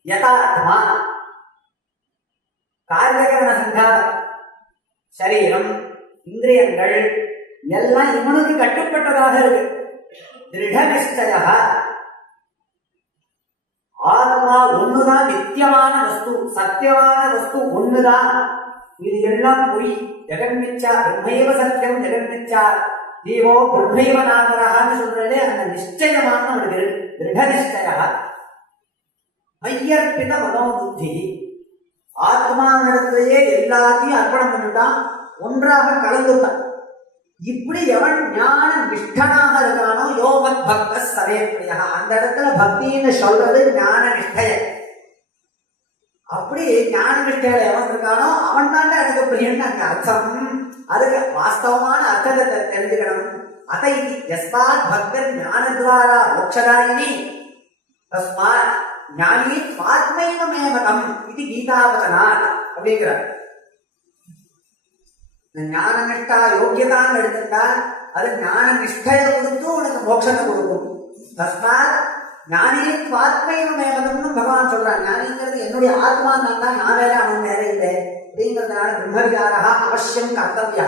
யதாத்மா காரியகரண சங்காரம், சரீரம் இந்திரியங்கள் எல்லாம் இவனுக்கு கட்டுப்பட்டதாக இருக்கு. திருட நிச்சய, ஆத்மா ஒண்ணுதான், நித்தியமான வஸ்து, சத்தியமான வஸ்து ஒண்ணுதான், இது எல்லாம் பொய். ஜெகன்மிச்சா பிரம்மைவ சத்தியம் ஜெகன்மிச்சா ஜீவோ பிரம்மைவ நாகரகான்னு சொல்றதே அந்த நிச்சயமான அவனுக்கு திருட நிச்சய. மையர்ப்பித மனோபுத்தி, ஆத்மாவிடத்திலேயே எல்லாத்தையும் அர்ப்பணம் பண்ணிட்டான், ஒன்றாக கலந்துட்டான். இப்படி எவன் ஞான நிஷ்டனாக இருக்கானோ யோகத் பக்த சமேத்யா, அந்த இடத்துல பக்தின்னு சொல்றது ஞான நிஷ்டைய. அப்படி ஞான நிஷ்டையில எவன் இருக்கானோ அவன் தாண்ட அதுக்கு பிரியன்னு அங்க அர்த்தம். அதுக்கு வாஸ்தவமான அர்த்தத்தை தெரிஞ்சுக்கணும். அதை யஸ்மாத் பக்தர் ஞானத்வாரா மோட்சதாயினி தஸ்மாத் ஞானி ஆத்மைவ மேமகம் இது கீதாவதனாத் அப்படிங்கிறார். ஞான நிஷ்டா யோகியதான்னு எடுத்துட்டா அது ஞான நிஷ்டையை கொடுத்து உனக்கு மோட்சத்தை கொடுக்கும். தஸ்மாத் ஞானி ஆத்மைவ மேமகம்னு பகவான் சொல்றான். ஞானிங்கிறது என்னுடைய ஆத்மா தான், நான் வேற அவன் வேற இல்லை அப்படிங்கிறதுனால பிரம்மவிசாரா அவசியம் கர்த்தவ்யா.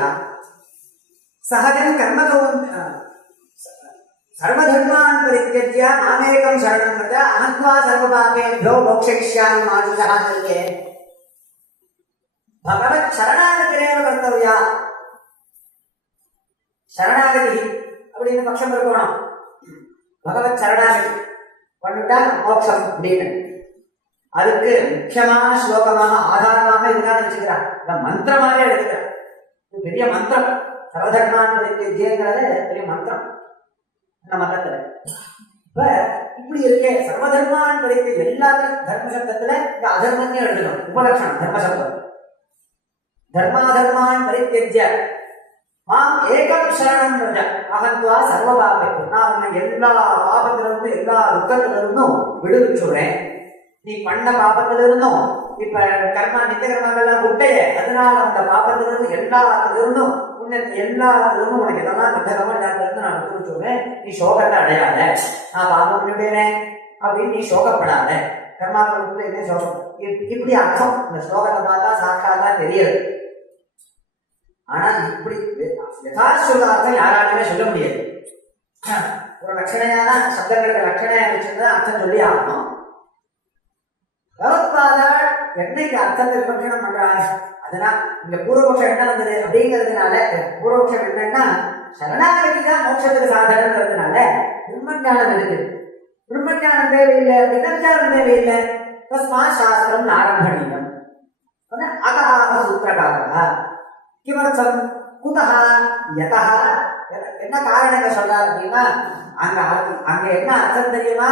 சகஜம் கர்மகௌரம் சர்வதர்மான் பரித்யஜ்ய மாமேகம் சரணம் வத அஹத்வா சர்வபாபேभ्यो மோக்ஷயிஷ்யாமி மாதுஷா சொல்லே. பகவத் சரணாகதிரேவ கர்த்தவ்யா. சரணாகதி அப்படின்னு பட்சம் இருக்கணும். பகவத் சரணாகதி பண்ணிட்டா மோட்சம் அப்படின்னு. அதுக்கு முக்கியமான ஸ்லோகமாக ஆதாரமாக இதுதான் வச்சுக்கிறார். இந்த மந்திரமாக எடுத்துக்கிறார். இது பெரிய மந்திரம். சர்வதர்மான் பரித்யஜ்யங்கிறது பெரிய மந்திரம் இந்த மதத்துல. இப்ப இப்படி இருக்கே சர்வதர்மான் படித்து எல்லாத்தையும் தர்ம சப்தத்துல இந்த அதர்மத்தையும் எழுதணும். உபலட்சணம் தர்ம சப்தம். தர்மாதர்மான் பரித்யஜ்ய மாம் ஏகம் சரணம் ரஜ அகத்வா சர்வ பாபேக்கு. நான் உன்னை எல்லா பாபத்திலிருந்தும் எல்லா துக்கத்திலிருந்தும் விடுவிச்சுடுறேன். நீ பண்ண பாபத்திலிருந்தும் இப்ப கர்மா நித்திய கர்மாக்கள்லாம் விட்டையே, அதனால அந்த பாபத்திலிருந்து எல்லாத்திலிருந்தும் எல்லாத்திலிருந்தும் உனக்கு எதெல்லாம் நித்தகமா இருந்து நான் விடுவிச்சுடுறேன். நீ சோகத்தை அடையாத, நான் பாபம் பண்ணிட்டேனே அப்படின்னு நீ சோகப்படாத. கர்மாக்கள் இதே சோகம். இப்படி அர்த்தம். இந்த ஸ்லோகத்தை பார்த்தா சாட்சாத்தா தெரியாது. ஆனா இப்படி யதார்த்தம் யாராலுமே சொல்ல முடியாது. ஒரு லட்சணையான சப்தங்களுக்கு லட்சணையா வச்சிருந்தா அர்த்தம் சொல்லி ஆகணும். பகவத்பாதாள் என்னைக்கு அர்த்தத்தை விமர்சனம் பண்றாங்க, அதனால இங்க பூர்வபக்ஷம் என்ன வந்தது அப்படிங்கிறதுனால, பூர்வபக்ஷம் என்னன்னா சரணாகதி தான் மோட்சத்துக்கு சாதனங்கிறதுனால பிரம்மஞானம் இருக்கு. பிரம்மஞானம் தேவையில்லை, விதஞ்சானம் தேவையில்லை. தஸ்மா சாஸ்திரம் ஆரம்பணீயம். அகஹ சூத்திரகாரா கிமர்த்தம் குதஹ யதஹ. என்ன காரணங்க சொல்றாரு அப்படின்னா, அங்க என்ன அர்த்தம் தெரியுமா?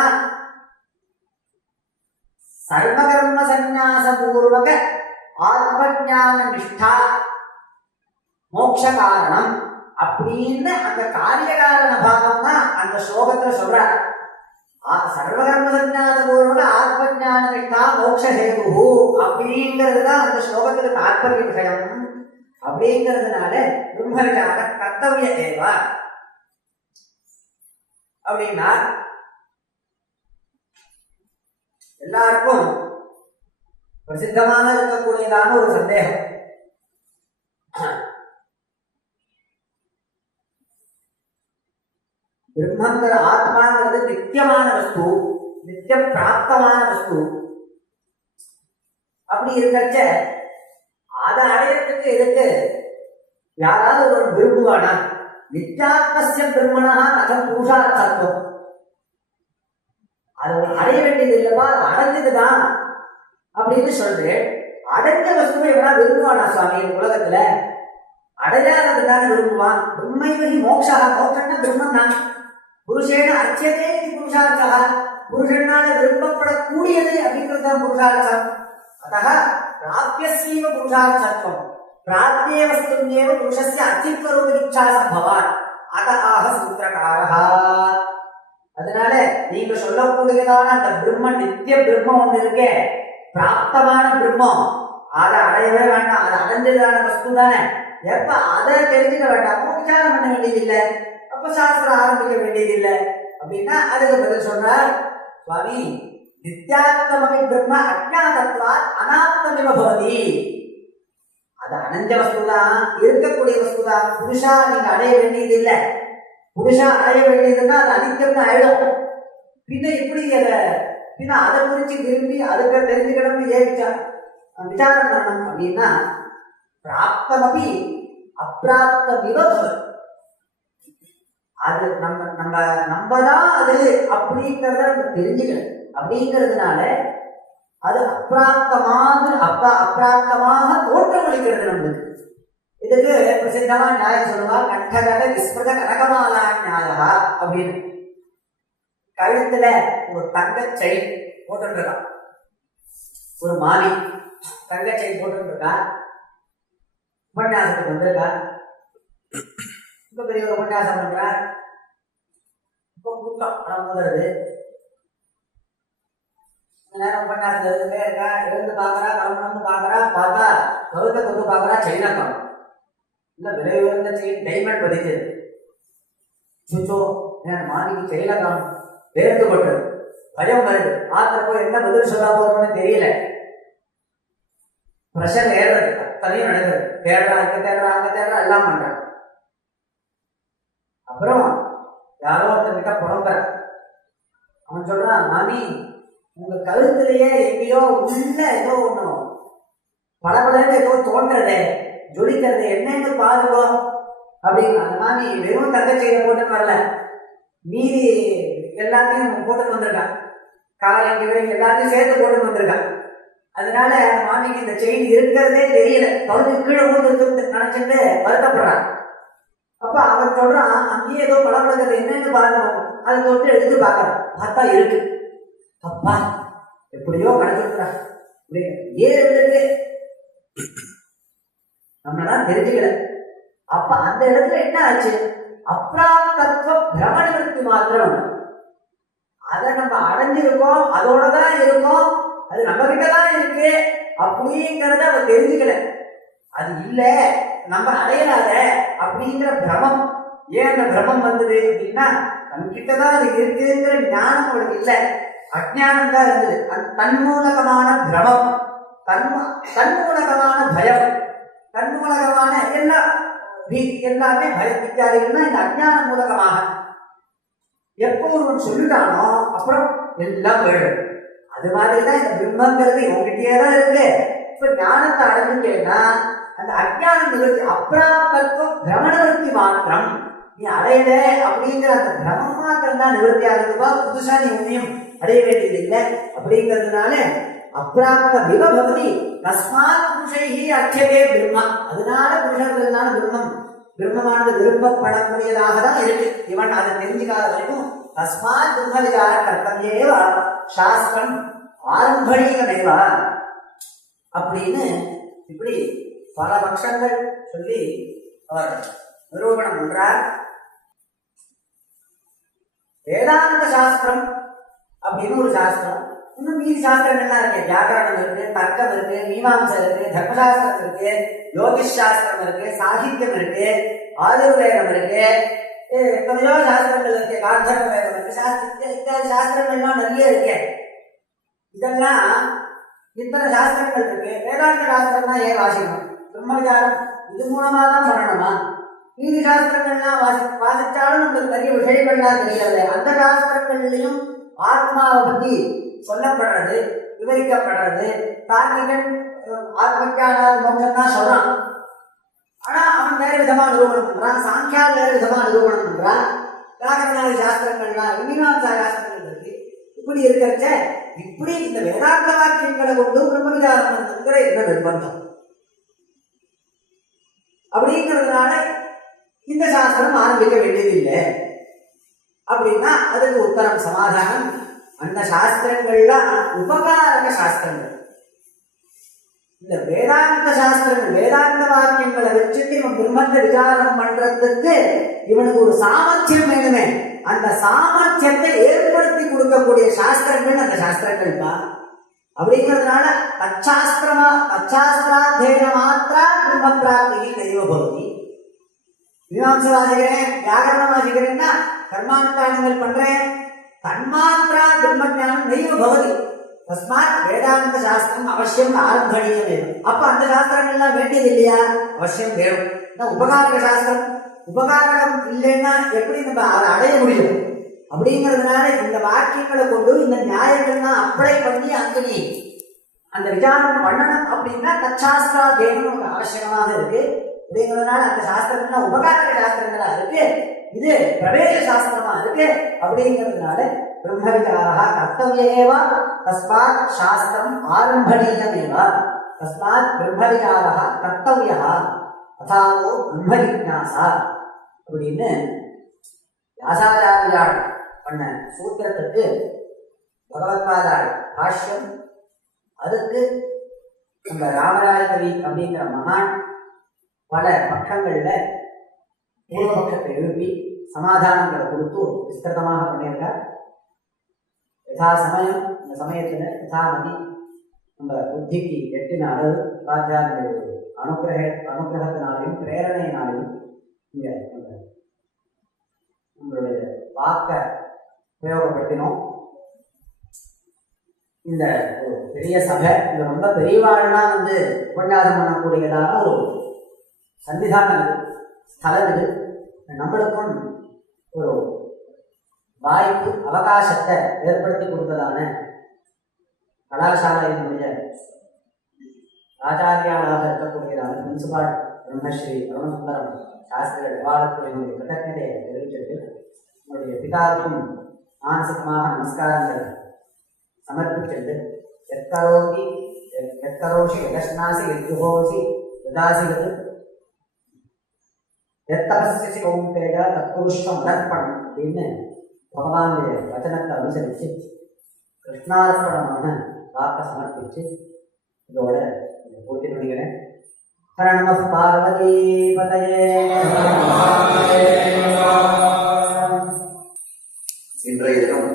சர்வகர்ம சந்நியாச பூர்வக ஆத்மஞான நிஷ்டா மோட்ச காரணம் அப்படின்னு அந்த காரியகாரண பாகம் தான் அந்த ஸ்லோகத்துல சொல்றார். சர்வகர்ம சந்நியாச பூர்வக ஆத்மஞான நிஷ்டா மோட்ச ஹேது அப்படிங்கிறது தான் அந்த ஸ்லோகத்துக்கு தாற்பரிய விஷயம். அப்படிங்கிறதுனால பிரம்மஞான கர்த்தவிய தேவா அப்படின்னா எல்லாருக்கும் பிரசித்தமாக இருக்கக்கூடியதான ஒரு சந்தேகம். பிரம்மங்கிற ஆத்மாங்கிறது நித்தியமான வஸ்து, நித்தியம் பிராப்தமான வஸ்து. அப்படி இருக்கச்ச அதை அடையறதுக்கு எதுக்கு யாராவது ஒரு விரும்புவானா? நித்யாத்மஸ்ய பிரம்மணா அதன் புருஷார்த்தம். அது அடைய வேண்டியது இல்லப்பா, அது அடைஞ்சதுதான் அப்படின்னு சொல்றேன். அடைஞ்ச வஸ்துவை எவனா விரும்புவானா சுவாமி? உலகத்துல அடையாதது தானே விரும்புவான். பிரம்மைவகி மோக்ஷா, மோக்ஷன்னா பிரம்மன் தான். புருஷேன அச்சதே புருஷார்த்தா, புருஷனால விரும்பப்படக்கூடியது அப்படிங்கிறது தான் புருஷார்த்தம். அத்தः பிராப்யஸ்யைவ புருஷார்த்தம், பிராப்யே வஸ்துன்யேவ புருஷஸ்ய அர்ச்சித்வரூப இச்சா சம்பவாத் அத்தः சூத்திரகாரः. அதனால நீங்க சொல்லக்கூடியதான அந்த பிரம்மன், நித்திய பிரம்மம் ஒண்ணு இருக்கே, பிராப்தமான பிரம்மம், அதை அடையவே வேண்டாம். அதை அடைஞ்சதான வஸ்து தானே. எப்ப அதை தெரிஞ்சுக்க வேண்டாம், விசாரம் பண்ண வேண்டியதில்லை, அப்ப சாஸ்திரம் ஆரம்பிக்க வேண்டியதில்லை அப்படின்னா அதுக்கு பதில் சொல்றார் சுவாமி. நித்யாத்மகி பிரம்ம அஜ்ஞாதத்வா அனாத்மமிவ பவதி. அது அடைஞ்ச வஸ்துதான், இருக்கக்கூடிய வஸ்துதான். புருஷா நீங்க அடைய வேண்டியது இல்லை. புருஷா அடைய வேண்டியதுன்னா அது அனித்தியம்னு ஆயிடும். பின்ன இப்படி பின்ன அதை குறிச்சு விரும்பி அதுக்கு தெரிஞ்சுக்கணும்னு ஏன் விசாரம் பண்ணணும் அப்படின்னா, பிராப்தமபி அப்பிராப்தமிவ பவதி. அது நம்மதான் அது அப்படிங்கிறத நம்ம தெரிஞ்சுக்கணும். அப்படிங்கிறதுனால அது அப்பிராப்தமாக தோற்றமளிக்கிறது நம்மளுக்கு. இதுக்கு பிரசித்தமா நியாயம் சொல்லுவா, கண்டகட விஸ்மிருத கனகமாலா நியாயா அப்படின்னு. கழுத்துல ஒரு தங்க செயின் போட்டுருக்கான், ஒரு மாமி தங்க செயின் போட்டுருக்கா, உபன்யாசத்துக்கு வந்திருக்கா, ரொம்ப பெரிய ஒரு உபன்யாசம் பண்றார். இப்போ கூட்டம் பணம் போதுறது, நேரம் உபன்யாசம் எழுதுட்டே இருக்கா, எழுந்து பாக்குறா, கிளம்பணும்னு பாக்குறா, பார்த்தா கழுத்தை கொண்டு பாக்குறா, செயினா காணும். இல்ல விலை உயர்ந்த செயின், டைமண்ட் பதிச்சது. சுச்சோ மாமிக்கு செயில காணும், வேர்க்கப்பட்டது, பயம் வருது. ஆத்திரப்போ என்ன பதில் சொல்ல போறோம்னு தெரியல. பிரஷர் ஏறுறது, அத்தனையும் நடக்குது. தேடுறா, அங்க தேடுறா, அங்க தேடுறா, எல்லாம் பண்றான். அப்புறம் யாரோ ஒருத்தர்கிட்ட புலம்புற, அவன் சொல்றான், மாமி உங்க கழுத்துலயே எங்கேயோ உள்ள ஏதோ ஒண்ணு பளபளன்னு ஏதோ தோன்றதே, ஜொலிக்கிறது, என்னன்னு பாருங்க அப்படின்னு. அந்த மாமி வெறும் தங்கச்செயில போட்டு வரல, மீதி எல்லாத்தையும் போட்டு வந்திருக்கான். காலை எல்லாத்தையும் சேர்த்து போட்டு வந்திருக்கான். அதனால மாமிக்கு இந்த செயின் இருக்கிறதே தெரியல, தொடர்ந்து கீழே ஊர்ந்து நினைச்சிட்டு வருத்தப்படுறான். அப்ப அவன் சொல்றான், அங்கேயே ஏதோ பளபளக்கிறது, என்னன்னு பாருங்க. அதை தொட்டு எடுத்து பார்க்கறான். பார்த்தா இருக்கு. அப்பா எப்படியோ கிடைச்சிருக்கிறா. ஏன் இருக்கு நம்மளாம் தெரிஞ்சுக்கல. அப்ப அந்த இடத்துல என்ன ஆச்சு? அப்ராப்தத்துவ பிரமணி மாத்திரம். அதை நம்ம அடைஞ்சிருக்கோம், அதோடதான் இருக்கோம், அது நம்ம கிட்டதான் இருக்கு அப்படிங்கிறத அவ தெரிஞ்சுக்கல. அது இல்ல நம்ம அடையலாத அப்படிங்கிற பிரமம். ஏன் அந்த பிரமம் வந்தது அப்படின்னா தன்கிட்டதான் அது இருக்குங்கிற ஞானம் அவளுக்கு இல்லை, அஜ்ஞானம் தான் இருந்தது. அது தன்மூலகமான பிரமம், தன்மூலகமான பயம், தன்மூலகமான எல்லாமே பயத்திக்காதீங்கன்னா இந்த அஜ்ஞான மூலகமாக எப்போ ஒருவன் சொல்லிட்டானோ அப்புறம் எல்லாம் போயிடும். அது மாதிரிதான் இந்த பிரம்மங்கிறது உங்ககிட்டயே தான் இருக்கு. இப்ப ஞானத்தை அடைஞ்சுட்டேன்னா அந்த அஜ்ஞானம் நிவர்த்தி, அப்ராப்தத்துவம் பிரமண நிவர்த்தி மாத்திரம். நீ அடையல அப்படிங்கிற அந்த பிரம மாத்திரம் தான் நிவர்த்தி ஆகுதுப்பா. புதுசா நீ உண்மையும் அடைய வேண்டியது இல்லை. அப்படிங்கிறதுனால அப்ராப்த விவபவதி தஸ்மாத் புருஷைஹி அக்ஷதே பிரம்மா. அதனால புருஷர்கள்னால பிரம்மமானது விரும்பப்படக்கூடியதாக தான் இருக்கு. இவன் அதை தெரிஞ்சுக்காத வரைக்கும் தஸ்மாத் பிரம்ம விசார கர்த்தவ்யேவ சாஸ்திரம் ஆரம்பணீயமேவா அப்படின்னு இப்படி பல பட்சங்கள் சொல்லி அவர் நிரூபணம் பண்றார். வேதாந்த சாஸ்திரம் அப்படின்னு ஒரு சாஸ்திரம், இன்னும் மீதி சாஸ்திரங்கள்லாம் இருக்கு. வியாக்கரணம் இருக்கு, தர்க்கம் இருக்கு, மீமாம்சை இருக்கு, தர்மசாஸ்திரம் இருக்கு, யோகிஷ் சாஸ்திரம் இருக்கு, சாகித்யம் இருக்கு, ஆயுர்வேதம் இருக்கு, எத்தனையோ சாஸ்திரங்கள் இருக்கு, காந்தர்வ வேதம் இருக்கு, இத்தனை சாஸ்திரங்கள்லாம் நிறைய இருக்கு. இதெல்லாம் இத்தனை சாஸ்திரங்கள் இருக்கு. வேதாந்த சாஸ்திரம் தான் ஏன் வாசிக்கணும்? பிரம்மவிசாரம் இது மூலமா தான் பண்ணணுமா? மீதி சாஸ்திரங்கள்லாம் வாசிச்சாலும் நமக்கு நிறைய விஷயங்கள்லாம் தெரியல. அந்த சாஸ்திரங்கள்லையும் ஆத்மாவை பத்தி சொல்லப்படுறது, விவரிக்கப்படுறது. தார்க்கிகன் ஆத்மஞான மோட்சம் தான் சொல்றான், ஆனா அவன் வேற விதமா நிரூபணம் பண்றான். சாங்கியா வேற விதமா நிரூபணம் பண்றான். வியாக்கரணாதி சாஸ்திரங்கள்லாம் மீமாம்சா சாஸ்திரங்கள் இருக்கு. இப்படி இருக்கிறச்ச இப்படி இந்த வேதாந்த வாக்கியங்களை கொண்டு பிரம்ம விசாரம் பண்ணுங்கிற இந்த நிர்பந்தம் அப்படிங்கிறதுனால இந்த சாஸ்திரம் ஆரம்பிக்க வேண்டியதில்லை அப்படின்னா அதுக்கு உத்தரம் சமாதானம். அந்த சாஸ்திரங்கள்லாம் உபகாரக சாஸ்திரங்கள். இந்த வேதாந்த சாஸ்திரங்கள் வேதாந்த வாக்கியங்களை வச்சுட்டு இவன் பிரம்மத்தை விசாரம் பண்றதுக்கு இவனுக்கு ஒரு சாமர்த்தியம் வேணுமே. அந்த சாமர்த்தியத்தை ஏற்படுத்தி கொடுக்கக்கூடிய சாஸ்திரங்கள் அந்த சாஸ்திரங்கள் தான். அப்படிங்கிறதுனால தச்சாஸ்திராத்தேன மாத்திரா பிரம்ம பிராப்தி தெய்வ பவதி. மீமாம்சை வாசிக்கிறேன், வியாக்கரணம் வாசிக்கிறேன்னா கர்மானுஷ்டானங்கள் பண்றேன், தன்மாத்திரா பிரம்ம ஞானம் தெய்வ பவதி. தஸ்மாத் வேதாந்த சாஸ்திரம் அவசியம் ஆரம்பணீயம் வேணும். அப்ப அந்த சாஸ்திரங்கள்லாம் வேண்டியது இல்லையா? அவசியம் வேணும். உபகாரக சாஸ்திரம், உபகாரம் இல்லைன்னா எப்படி நம்ம அதை அடைய முடியும்? அப்படிங்கிறதுனால இந்த வாக்கியங்களை கொண்டு இந்த நியாயங்கள்லாம் அப்ளை பண்ணி அங்க நீ அந்த விசாரம் பண்ணணும் அப்படின்னா தச்சாஸ்திரா தேவன் நமக்கு அவசியமாக இருக்கு. அப்படிங்கிறதுனால அந்த சாஸ்திரங்கள்லாம் உபகாரக சாஸ்திரங்களா இருக்கு, இது பிரவேச சாஸ்திரமா இருக்கு. அப்படிங்கிறதுனால பிரம்ம விசாரா கர்த்தவ்யேவா தஸ்மாத் சாஸ்திரம் ஆரம்பணீயமேவா. தஸ்மாத் பிரம்ம விசாரா கர்த்தவ்யா அதாவோ பிரம்ம ஜிக்ஞாசா அப்படின்னு வியாசாச்சாரியார் பண்ண சூத்திரத்துக்கு பகவத்பாதார் பாஷ்யம். அதுக்கு நம்ம ராமராய கவி அப்படிங்கிற மகான் பல பக்கங்கள்ல பூர்வபட்சத்தை எழுப்பி சமாதானங்களை கொடுத்து விஸ்திருதமாக பண்ணியிருக்கார். யதா சமயம் இந்த சமயத்துல யதாமதி நம்ம புத்திக்கு எட்டின அளவு ராஜாவுடைய அனுகிரகத்தினாலையும் பிரேரணையினாலையும் இங்க உங்களுடைய வாக்க உபயோகப்படுத்தினோம். இந்த ஒரு பெரிய சபை, இந்த ரொம்ப பெரியவாள்லாம் உபன்யாசம் பண்ணக்கூடியதான ஒரு சன்னிதானம் இது, ஸ்தலம் இது. நம்மளுக்கும் ஒரு வாய்ப்பு அவகாசத்தை ஏற்படுத்தி கொடுத்ததான கலாசாலையினுடைய ஆச்சாரியாளாக இருக்கக்கூடியதான பிரின்சிபால் பிரம்மஸ்ரீ அருணசுந்தரம் சாஸ்திரிகள் விவாதத்துடைய கிருத்தஜதையை தெரிவிச்சிட்டு உங்களுடைய பிதாவுக்கும் மானசிகமாக நமஸ்காரங்கள் சமர்ப்பிச்சது. எத்கரோஷி யதஷ்னாசி யத்யுஹோசி யதாசிவது எத்தபஸ்யசி கௌந்தேய தத்புருஷம் அர்ப்பணம் அப்படின்னு பகவானுடைய வச்சனத்தை அனுசரித்து கிருஷ்ணார்ப்பணமான வாக்க சமர்ப்பித்து இதோட பூர்த்தி பண்ணிக்கிறேன். ஹர நம பார்வதி பதயே. இன்றைய தினம்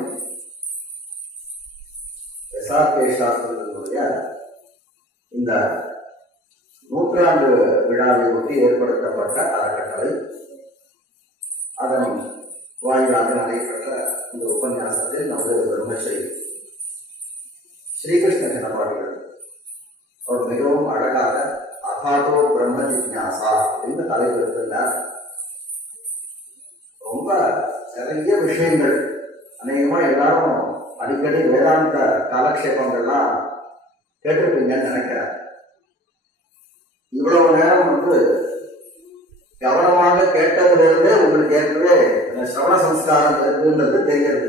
எஸ்ஆர்கே சாஸ்திரத்தினுடைய இந்த 100ஆண்டு விழாவை ஒட்டி ஏற்படுத்தப்பட்ட அறக்கட்டளை, அதன் வாயிலாக நடைபெற்ற இந்த உபன்யாசத்தில் நமது பிரம்மஸ்ரீ ஸ்ரீகிருஷ்ண கணபாடிகள் அவர் மிகவும் அழகாக அகாதோ பிரம்ம ஜிக்ஞாசா அப்படின்னு தலைப்பு இருக்கின்றார். ரொம்ப நிறைய விஷயங்கள், அநேகமா எல்லாரும் அடிக்கடி வேதாந்த காலக்ஷேபங்கள்லாம் கேட்டிருப்பீங்கன்னு நினைக்கிறேன். இவ்வளவு நேரம் கவனமாக கேட்டதிலிருந்தே உங்களுக்கு ஏற்கனவே சிரவண சம்ஸ்காரம் இருக்குன்றது தெரிகிறது.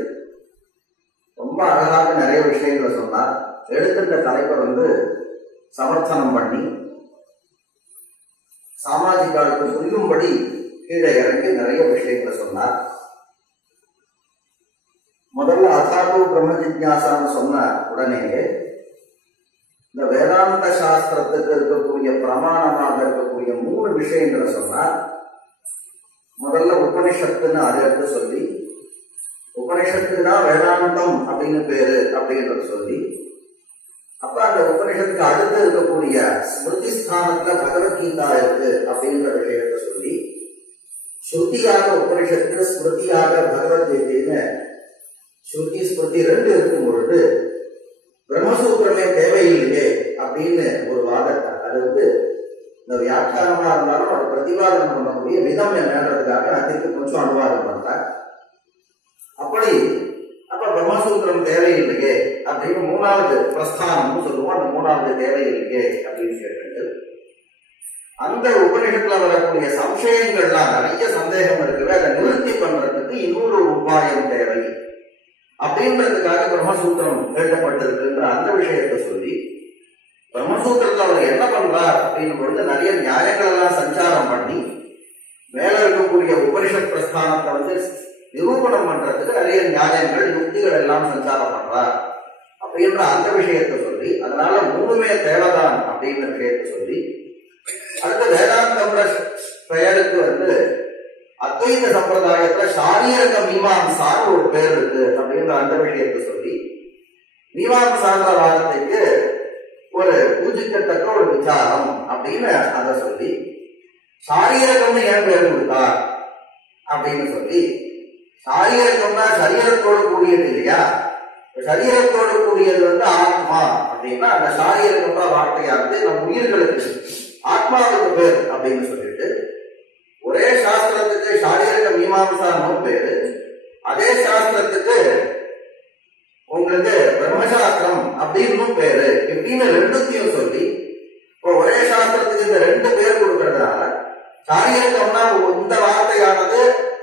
ரொம்ப அழகாக நிறைய விஷயங்களை சொன்னார். எடுத்துட்ட தலைப்பை சமர்த்தனம் பண்ணி சாமாஜிகளுக்கு புரியும்படி கீழே இறங்கி நிறைய விஷயங்களை சொன்னார். முதல்ல அசாது பிரம்ம ஜிக்ஞாசான்னு சொன்ன உடனேயே இந்த வேதாந்த சாஸ்திரத்துக்கு இருக்கக்கூடிய பிரமாணமாக இருக்கக்கூடிய 3 விஷயங்களை சொன்னார். முதல்ல உபனிஷத்துன்னு அதை எடுத்து சொல்லி, உபனிஷத்துக்கு தான் வேதாந்தம் அப்படின்னு பேரு அப்படின்றத சொல்லி, அப்ப அந்த உபனிஷத்துக்கு அடுத்து இருக்கக்கூடிய ஸ்மிருதி ஸ்தானத்துல பகவத்கீதா இருக்கு அப்படின்ற விஷயத்த சொல்லி, ஸ்ருதியாக உபனிஷத்து, ஸ்மிருதியாக பகவத்கீதைன்னு ஸ்ருதி ஸ்மிருதி 2 இருக்கும் பொழுது பிரம்மசூத்திரமே தேவையில்லையே அப்படின்னு ஒரு வாதத்தை, அது இந்த வியாக்கியானமா இருந்தாலும் அது பிரதிபாதனம் பண்ணக்கூடிய விதம் என்னன்றதுக்காக நான் திருப்பி கொஞ்சம் அனுவாதம் பண்றேன். அப்ப பிரம்மசூத்திரம் தேவையில்லையே அப்படின்னு 3வது பிரஸ்தானம்னு சொல்லுவோம். அந்த 3வது தேவையில்லையே அப்படின்னு கேட்டு அந்த உபநிஷத்துல வரக்கூடிய சம்சயங்கள்லாம் நிறைய சந்தேகம் இருக்குது, அதை நிவர்த்தி பண்றதுக்கு இன்னொரு உபாயம் தேவை அப்படின்றதுக்காக பிரம்மசூத்திரம் கேட்கப்பட்டிருக்குன்ற அந்த விஷயத்தை சொல்லி, பிரம்மசூத்திரத்தில் அவர் என்ன பண்றார் அப்படின்னு பொழுது நிறைய நியாயங்கள் எல்லாம் சஞ்சாரம் பண்ணி மேல இருக்கக்கூடிய உபனிஷத் பிரஸ்தானத்தை நிரூபணம் பண்றதுக்கு நிறைய நியாயங்கள் யுக்திகள் எல்லாம் சஞ்சாரம் பண்றார் அப்படின்ற அந்த விஷயத்தை சொல்லி, அதனால 3மே தேவைதான் அப்படின்ற விஷயத்தை சொல்லி, அடுத்த வேதாந்த பெயருக்கு அத்வைத சம்பிரதாயத்துல சாரீரக மீமாம்சான்னு ஒரு பேர் இருக்கு அப்படின்ற அந்த விஷயத்தை சொல்லி, மீமாம்சான்ற வாதத்துக்கு ஒரு பூஜிக்கத்தக்க ஒரு விசாரம் அப்படின்னு அதை சொல்லி, சாரீரகம்னு ஏன் பேர் கொடுத்தார் அப்படின்னு சொல்லி, சாரீரகம்னா சரீரத்தோடு கூடியது இல்லையா, சரீரத்தோடு கூடியது ஆத்மா அப்படின்னா அந்த சாரீரகம்னா வார்த்தையானது நம் உயிர்களுக்கு ஆத்மாவுக்கு பேர் அப்படின்னு சொல்லிட்டு, ஒரே சாஸ்திரத்துக்கு சாரீரக மீமாம்சான்னு பேரு, அதே சாஸ்திரத்துக்கு உங்களுக்கு பிரம்மசாஸ்திரம் அப்படின்னு பேரு இப்படின்னு 2த்தையும் சொல்லி, இப்போ ஒரே சாஸ்திரத்துக்கு இந்த 2 பேர் கொடுக்கறதுனால சாரீரகம்னா இந்த வார்த்தையானது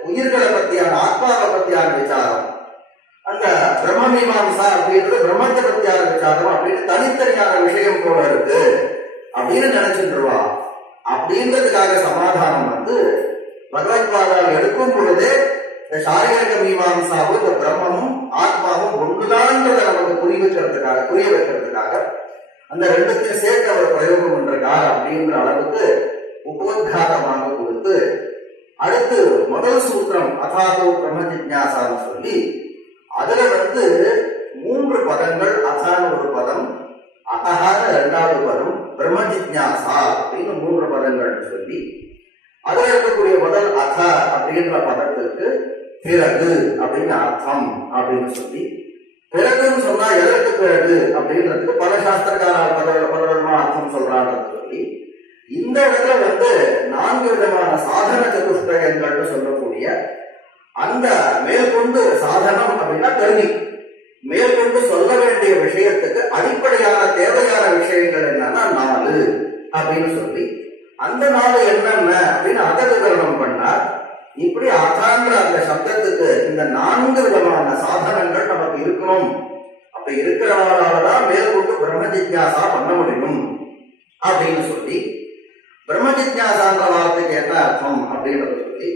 உயிர்களை பத்தியான ஆத்மாவை பத்தியான விசாரம், அந்த பிரம்ம மீமாம்சா அப்படின்றது பிரம்மத்தை பத்தியான விசாரம் அப்படின்னு தனித்தனியான விஷயம் போல இருக்கு அப்படின்னு நினைச்சுருவா. அப்படின்றதுக்காக சமாதானம் பகவத்பாதால் எடுக்கும் பொழுதே இந்த சாரீரக மீமாம்சாவும் இந்த பிரம்மமும் ஆத்மாவும் ஒன்றுதான்றதை நமக்கு புரிய வைக்கிறதுக்காக அந்த 2த்தையும் சேர்த்து அவர் பிரயோகம் பண்றார் அப்படின்ற அளவுக்கு உபோத்காரமாக கொடுத்து, அடுத்து முதல் சூத்திரம் அதாதோ பிரம்ம ஜிக்ஞாசான்னு சொல்லி, அதுல 3 பதங்கள், அதான ஒரு பதம், அகஹான 2வது பதம், பிரம்ம ஜிக்ஞாசா அப்படின்னு 3 பதங்கள் சொல்லி, அதுல இருக்கக்கூடிய முதல் அத அப்படின்ற பதத்திற்கு பிறகு அப்படின்னு அர்த்தம் அப்படின்னு சொல்லி, பிறகுன்னு சொன்னா எதற்கு பிறகு அப்படின்றதுக்கு பல சாஸ்திரக்காரர் பல விதமான அர்த்தம் சொல்றாங்கன்னு சொல்லி, இந்த இடத்துல 4 விதமான சாதன சதுஷ்டயங்கள்னு சொல்லக்கூடிய அந்த மேற்கொண்டு சாதனம் அப்படின்னா கல்வி, மேற்கொண்டு சொல்ல வேண்டிய விஷயத்துக்கு அடிப்படையான தேவையான விஷயங்கள் என்னன்னா 4 அப்படின்னு சொல்லி, அந்த 4 என்னென்ன அப்படின்னு அதை விவரணம் பண்ணார். இப்படி அதான்ற அந்த சப்தத்துக்கு இந்த 4 விதமான சாதனங்கள் நமக்கு இருக்கணும், அப்ப இருக்கிறவங்களாலதான் மேற்கொண்டு பிரம்ம ஜிக்ஞாசா பண்ண முடியும் அப்படின்னு சொல்லி, பிரம்ம ஜிக்ஞாசான்ற வார்த்தைக்கு என்ன அர்த்தம் அப்படின்றத சொல்லி,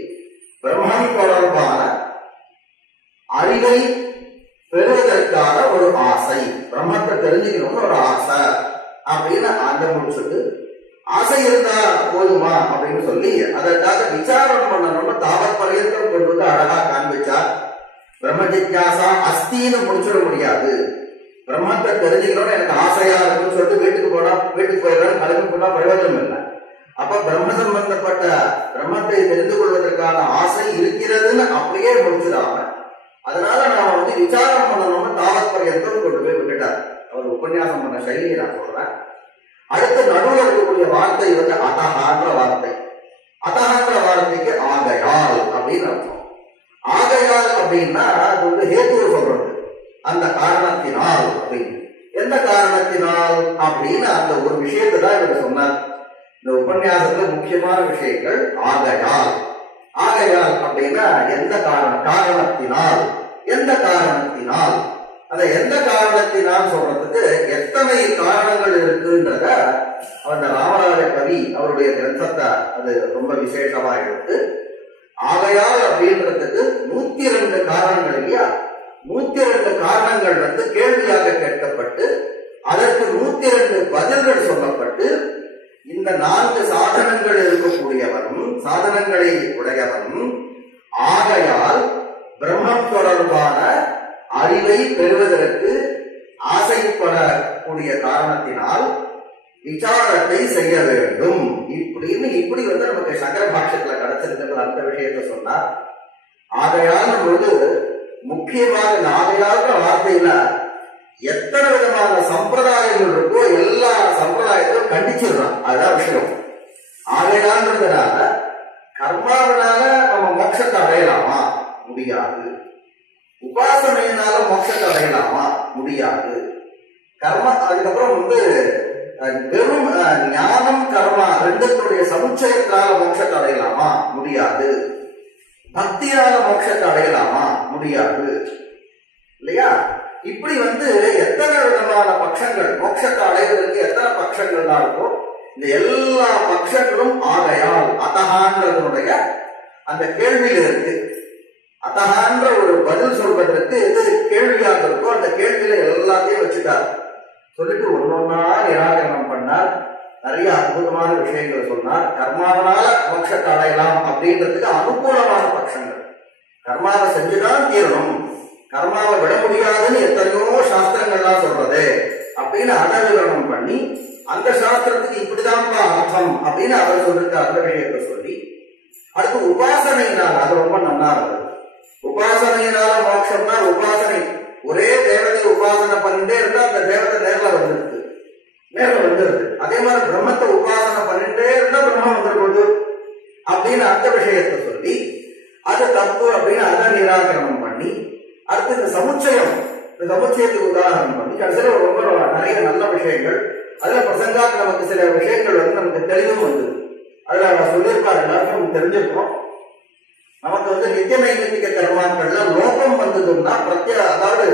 பிரம்மன் தொடர்பான அறிவை பெறுவதற்கான ஒரு ஆசை, பிரம்மத்தை தெரிஞ்சுக்கணும்னு ஒரு ஆசை அப்படின்னு அந்த முடிச்சுட்டு, ஆசை இருந்தா போதுமா அப்படின்னு சொல்லி அதற்காக விசாரம் பண்ணணும்னு தாவத் பரியந்தம் கொண்டு வந்து அழகா காண்பிச்சார். பிரம்ம ஜிக்யாசா அஸ்தின்னு முடிச்சிட முடியாது. பிரம்மத்தை தெரிஞ்சுக்கணும்னு எனக்கு ஆசையா இருக்குன்னு சொல்லிட்டு வீட்டுக்கு போயிடலாம், கிளம்பி போனா பிரயோஜனம் இல்லை. அப்ப பிரம்ம சம்பந்தப்பட்ட பிரம்மத்தை தெரிந்து கொள்வதற்கான ஆசை இருக்கிறதுன்னு அப்படியே முடிச்சிடாம, அதனால நாம வந்து விசாரம் பண்ணணும்னு தாவத் பரியந்தம் கொண்டு போய் விட்டுட்டார். அவர் உபன்யாசம் பண்ண சைலியை நான் சொல்றேன். அடுத்து நடுவில் இருக்கக்கூடிய வார்த்தை வந்து அதஹான்ற வார்த்தை. அதஹான்ற வார்த்தைக்கு ஆகையால் அப்படின்னு அர்த்தம். ஆகையால் அப்படின்னா அது வந்து ஹேத்துவை சொல்றது, அந்த காரணத்தினால் அப்படின்னு. எந்த காரணத்தினால் அப்படின்னு அந்த ஒரு விஷயத்தை தான் இவர் சொன்னார். இந்த உபன்யாசத்துல முக்கியமான விஷயங்கள் ஆகையால். ஆகையால் அப்படின்னா எந்த காரணத்தினால், எந்த காரணத்தினால், அந்த எந்த காரணத்தினால் சொல்றதுக்கு எத்தனை காரணங்கள் இருக்குன்றத அந்த ராமராஜ கவி அவருடைய கிரந்தத்தை அது ரொம்ப விசேஷமா எடுத்து, ஆகையால் அப்படின்றதுக்கு 102 காரணங்கள் இல்லையா, 102 காரணங்கள் வந்து கேள்வியாக கேட்கப்பட்டு அதற்கு 102 பதில்கள் சொல்லப்பட்டு, இந்த 4 சாதனங்கள் இருக்கக்கூடியவனும் சாதனங்களை உடையவனும் ஆகையால் பிரம்மம் தொடர்பான அறிவை பெறுவதற்கு ஆசைப்படக்கூடிய காரணத்தினால் விசாரத்தை செய்ய வேண்டும். இப்படி வந்து நமக்கு சங்கர பாஷ்யத்துல கிடைச்சிருக்கிற அந்த விஷயத்தை சொன்னார். ஆகையால் பொழுது முக்கியமாக இந்த ஆகையால் வார்த்தையில எத்தனை விதமான சம்பிரதாயங்கள் இருக்கோ எல்லா சம்பிரதாயத்தையும் கண்டிச்சிடலாம். அதுதான் விஷயம். ஆகையான்றதுனால கர்மாவினால நம்ம மோட்சத்தை அடையலாமா? முடியாது. உபாசனையினால மோட்சத்தை அடையலாமா? முடியாது. கர்மா அதுக்கப்புறம் வந்து வெறும் ஞானம் கர்மா ரெண்டுத்துடைய சமுச்சயத்தினால மோட்சத்தை அடையலாமா? முடியாது. பக்தியால மோட்சத்தை அடையலாமா? முடியாது. இல்லையா? இப்படி வந்து எத்தனை விதமான பட்சங்கள், மோட்சத்தை அடைவதற்கு எத்தனை பட்சங்கள் தான் இருக்கும். இந்த எல்லா பட்சங்களும் ஆகையால் அதஹான்றதனுடைய அந்த கேள்வியில் இருக்கு. அதஹான்ற ஒரு பதில் சொல்வதற்கு எது கேள்வியாக இருக்கோ அந்த கேள்வியில எல்லாத்தையும் வச்சுட்டார். சொல்லிட்டு ஒன்னொன்னா நிராகரணம் பண்ணார். நிறைய அற்புதமான விஷயங்களை சொன்னார். கர்மாவனால மோட்சத்தை அடையலாம் அப்படின்றதுக்கு அனுகூலமான பட்சங்கள். கர்மாவை செஞ்சுதான் தீரணும், கர்மாவை விட முடியாதுன்னு எத்தனையோ சாஸ்திரங்கள்லாம் சொல்றது அப்படின்னு அனவிவரணம் பண்ணி, அந்த சாஸ்திரத்துக்கு இப்படிதான்ப்பா அர்த்தம் அப்படின்னு அவர் சொல்லிருக்க அந்த விஷயத்தை சொல்லி, அடுத்து உபாசனையினால் அது ரொம்ப நல்லா இருந்தது. உபாசனையினால மோட்சம்னா உபாசனை ஒரே தேவதை உபாசனை பண்ணிட்டே இருந்தா அந்த தேவதை நேர்ல வந்துருது. அதே மாதிரி பிரம்மத்தை உபாசனை பண்ணிட்டே இருந்தா பிரம்மம் வந்துருக்குது அப்படின்னு அந்த விஷயத்தை சொல்லி, அது தப்பு அப்படின்னு அதை நிராகரணம் பண்ணி, அடுத்து இந்த சமுச்சயத்துக்கு உதாரணம் பண்ணி கடைசியில ரொம்ப நிறைய நல்ல விஷயங்கள், அதுல பிரசங்காக்கு நமக்கு சில விஷயங்கள் வந்து நமக்கு தெளிவும் வந்தது. அதுல நான் சொல்லியிருப்பாரு, எல்லாருக்கும் நமக்கு தெரிஞ்சிருக்கோம். நமக்கு வந்து நித்திய நைமித்திக கர்மாக்கள்ல லோகம் வந்ததுன்னா அதாவது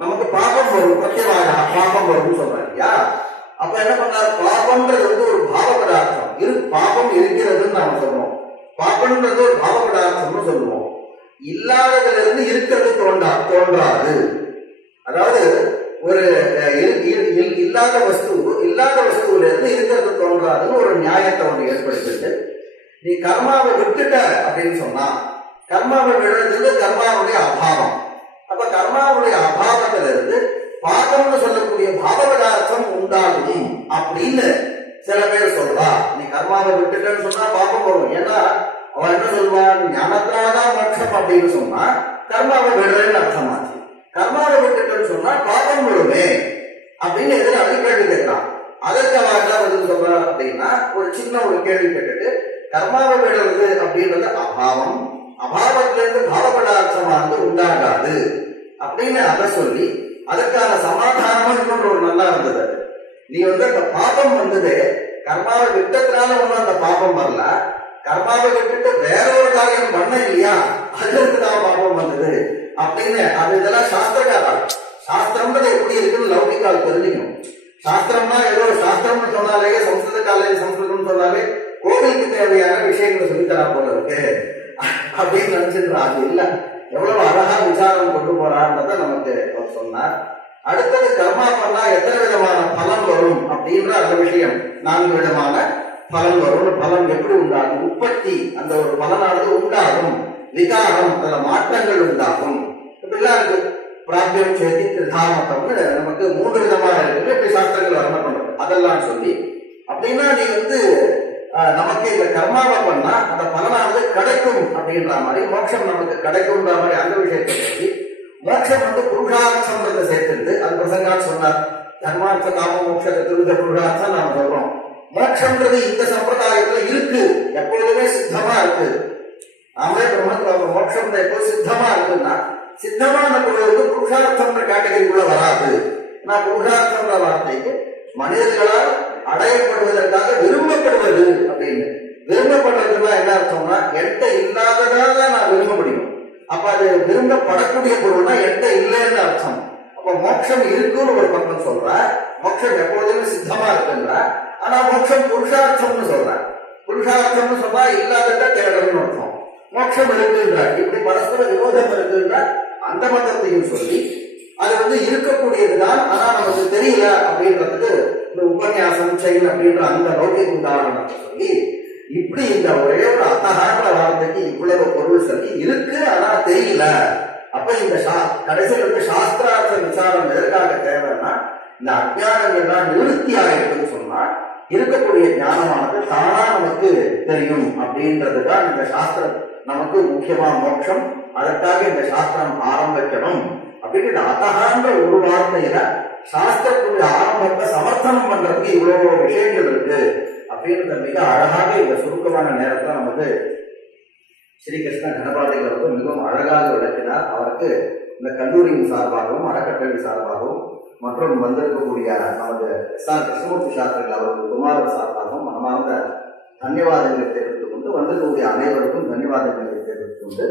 நமக்கு பாபம் வரும், பிரத்யமாக பாபம் வரும்னு சொல்றாங்க இல்லையா. அப்ப என்ன பண்ணார், பாபம்ன்றது வந்து ஒரு பாவ பதார்த்தம், பாபம் இருக்கிறதுன்னு நாம சொல்றோம். பாபம்ன்றது ஒரு பாவ பதார்த்தம்னு சொல்லுவோம். இல்லாததுல இருந்து இருக்கிறது தோன்றாது. அதாவது ஒரு இல்லாத வஸ்துவில இருந்து இருக்கிறது தோன்றாதுன்னு ஒரு நியாயத்தை ஒன்று ஏற்படுத்திட்டு, நீ கர்மாவை விட்டுட்ட அப்படின்னு சொன்னா, கர்மாவை விடுறது கர்மாவுடைய அபாவம். அப்ப கர்மாவுடைய அபாவத்துல இருந்து பாபம்னு சொல்லக்கூடிய பாவ பதார்த்தம் உண்டாகும் அப்படின்னு சில பேர் சொல்றா. நீ கர்மாவை விட்டுட்டன்னு சொன்னா பாபம் வரும். ஏன்னா அவன் என்ன சொல்வான், ஞானத்தினாலதான் மோட்சம் அப்படின்னு சொன்னா கர்மாவை விடுறேன்னு அர்த்தமாச்சு. கர்மாவை விட்டுட்டன்னு சொன்னா பாபம் விடுமே அப்படின்னு எதிராக கேள்வி கேட்கிறான். அதற்கு அவன் பதில் சொல்றா அப்படின்னா, ஒரு சின்ன ஒரு கேள்வி கேட்டுட்டு, கர்மாவை விடுறது அப்படின்றது அபாவம், அபாவத்திலிருந்து பாவ பதார்த்தமானது உண்டாகாது அப்படின்னு அதை சொல்லி, அதற்கான சமாதானமும் இன்னொன்று ஒரு நல்லா இருந்தது. நீ வந்து அந்த பாபம் வந்தது கர்மாவை விட்டதுனால ஒன்றும் அந்த பாபம் வரல, கர்மாவை விட்டுட்டு வேற ஒரு காரியம் பண்ண இல்லையா, அதுல இருந்துதான் பாபம் வந்தது அப்படின்னு. அது இதெல்லாம் சாஸ்திரக்காரர். சாஸ்திரம்ன்றது எப்படி இருக்குன்னு லௌகிக்கால் தெரிஞ்சுக்கணும். சாஸ்திரம்னா ஏதோ சாஸ்திரம்னு சொன்னாலே, சம்ஸ்கிருத காலேஜ் சம்ஸ்கிருதம்னு சொன்னாலே கோவிலுக்கு தேவையான விஷயங்களை சொல்லித்தரா போல இருக்கு அப்படின்னு நினைச்சிருந்தா. அது இல்லை. எவ்வளவு அழகா விசாரம் கொண்டு போறான்றத நமக்கு அவர் சொன்னார். அடுத்தது கர்மா பண்ணா எத்தனை விதமான பலன் வரும் அப்படின்ற அந்த விஷயம். 4 விதமான பலன் வரும். பலன் எப்படி உண்டாகும்? உற்பத்தி, அந்த ஒரு பலனானது உண்டாகும். விகாரம், அதுல மாற்றங்கள் உண்டாகும். இப்படிலாம் இருக்கு. பிராபியம் சேதி திரிதாமத்தம்னு நமக்கு 3 விதமாக இருக்கு. இப்படி சாஸ்திரங்கள் வர்ணனை பண்றது. அதெல்லாம் சொல்லி அப்படின்னா நீ நமக்கு இந்த கர்மாவை பண்ணா அந்த பலனானது கிடைக்கும் அப்படின்ற மாதிரி, மோட்சம் நமக்கு கிடைக்கும்ன்ற மாதிரி அந்த விஷயத்தை சொல்லி, மோட்சம் புருஷார்த்தம்ன்றதை சேர்த்துட்டு அது பிரசங்கான்னு சொன்னார். தர்மார்த்த காம மோட்ச சதுர்வித புருஷார்த்தம் நாம சொல்றோம். மோட்சம்ன்றது இந்த சம்பிரதாயத்துல இருக்கு, எப்பொழுதுமே சித்தமா இருக்கு. நாமளே பிரம்ம மோட்சம் எப்போ சித்தமா இருக்குன்னா, சித்தமான பொருளுக்கு புருஷார்த்தம்ன்ற கேட்டகரிக்குள்ள வராது. நான் புருஷார்த்தம்ன்ற வார்த்தைக்கு மனிதர்களால் அடையப்படுவதற்காக விரும்பப்படுவது அப்படின்னு. விரும்பப்படுறதுன்னா என்ன அர்த்தம்னா, என்கிட்ட இல்லாததாக நான் விரும்ப முடியும். அப்ப அது விரும்பப்படக்கூடிய பொருள்னா என்கிட்ட இல்லைன்னு அர்த்தம். அப்ப மோட்சம் இருக்குன்னு ஒரு பக்கம் சொல்ற, மோட்சம் எப்பொழுதுமே சித்தமா இருக்குன்ற. ஆனா மோட்சம் புருஷார்த்தம்னு சொல்ற. புருஷார்த்தம்னு சொன்னா இல்லாதத தேடணும்னு அர்த்தம். மோட்சம் இருக்குன்ற, இப்படி பரஸ்பர விரோதம் இருக்குன்ற அந்த மதத்தையும் சொல்லி, அது இருக்கக்கூடியதுதான், ஆனா நமக்கு தெரியல அப்படின்றதுக்கு இந்த உபன்யாசம் செயல் அப்படின்ற அந்த லௌகிக உதாரணத்தை சொல்லி, இப்படி இந்த ஒரே ஒரு அத்தகான்ற வார்த்தைக்கு இவ்வளவு பொருள் சொல்லி இருக்கு, ஆனா தெரியல. அப்ப இந்த கடைசியில் சாஸ்திரார்த்த விசாரம் எதற்காக தேவைன்னா, இந்த அஜ்ஞானங்கள்லாம் நிவர்த்தி ஆகிருக்குன்னு சொன்னா இருக்கக்கூடிய ஞானமானது தானா நமக்கு தெரியும் அப்படின்றதுதான் இந்த சாஸ்திரம் நமக்கு முக்கியமா மோட்சம். அதற்காக இந்த சாஸ்திரம் ஆரம்பிக்கணும் அப்படின்னு இந்த அத்தகான்ற ஒரு வார்த்தையில சாஸ்திரத்துடைய ஆரம்பத்தை சமர்த்தனம் பண்றதுக்கு இவ்வளவு விஷயங்கள் இருக்கு அப்படின்றத மிக அழகாக இந்த சுருக்கமான நேரத்துல நமக்கு ஸ்ரீகிருஷ்ண கணபாதைகள் மிகவும் அழகாக விளக்கினார். அவருக்கு இந்த கல்லூரியின் சார்பாகவும் அறக்கட்டளை சார்பாகவும் மற்றும் வந்திருக்கக்கூடிய நமது கிருஷ்ணமூர்த்தி சாஸ்திரிகள் அவர்கள் குமாரர் சார்பாகவும் மனமார்ந்த தன்யவாதங்களை தெரிவித்துக் கொண்டு, வந்திருக்கக்கூடிய அனைவருக்கும் தன்யவாதங்களை தெரிவித்துக் கொண்டு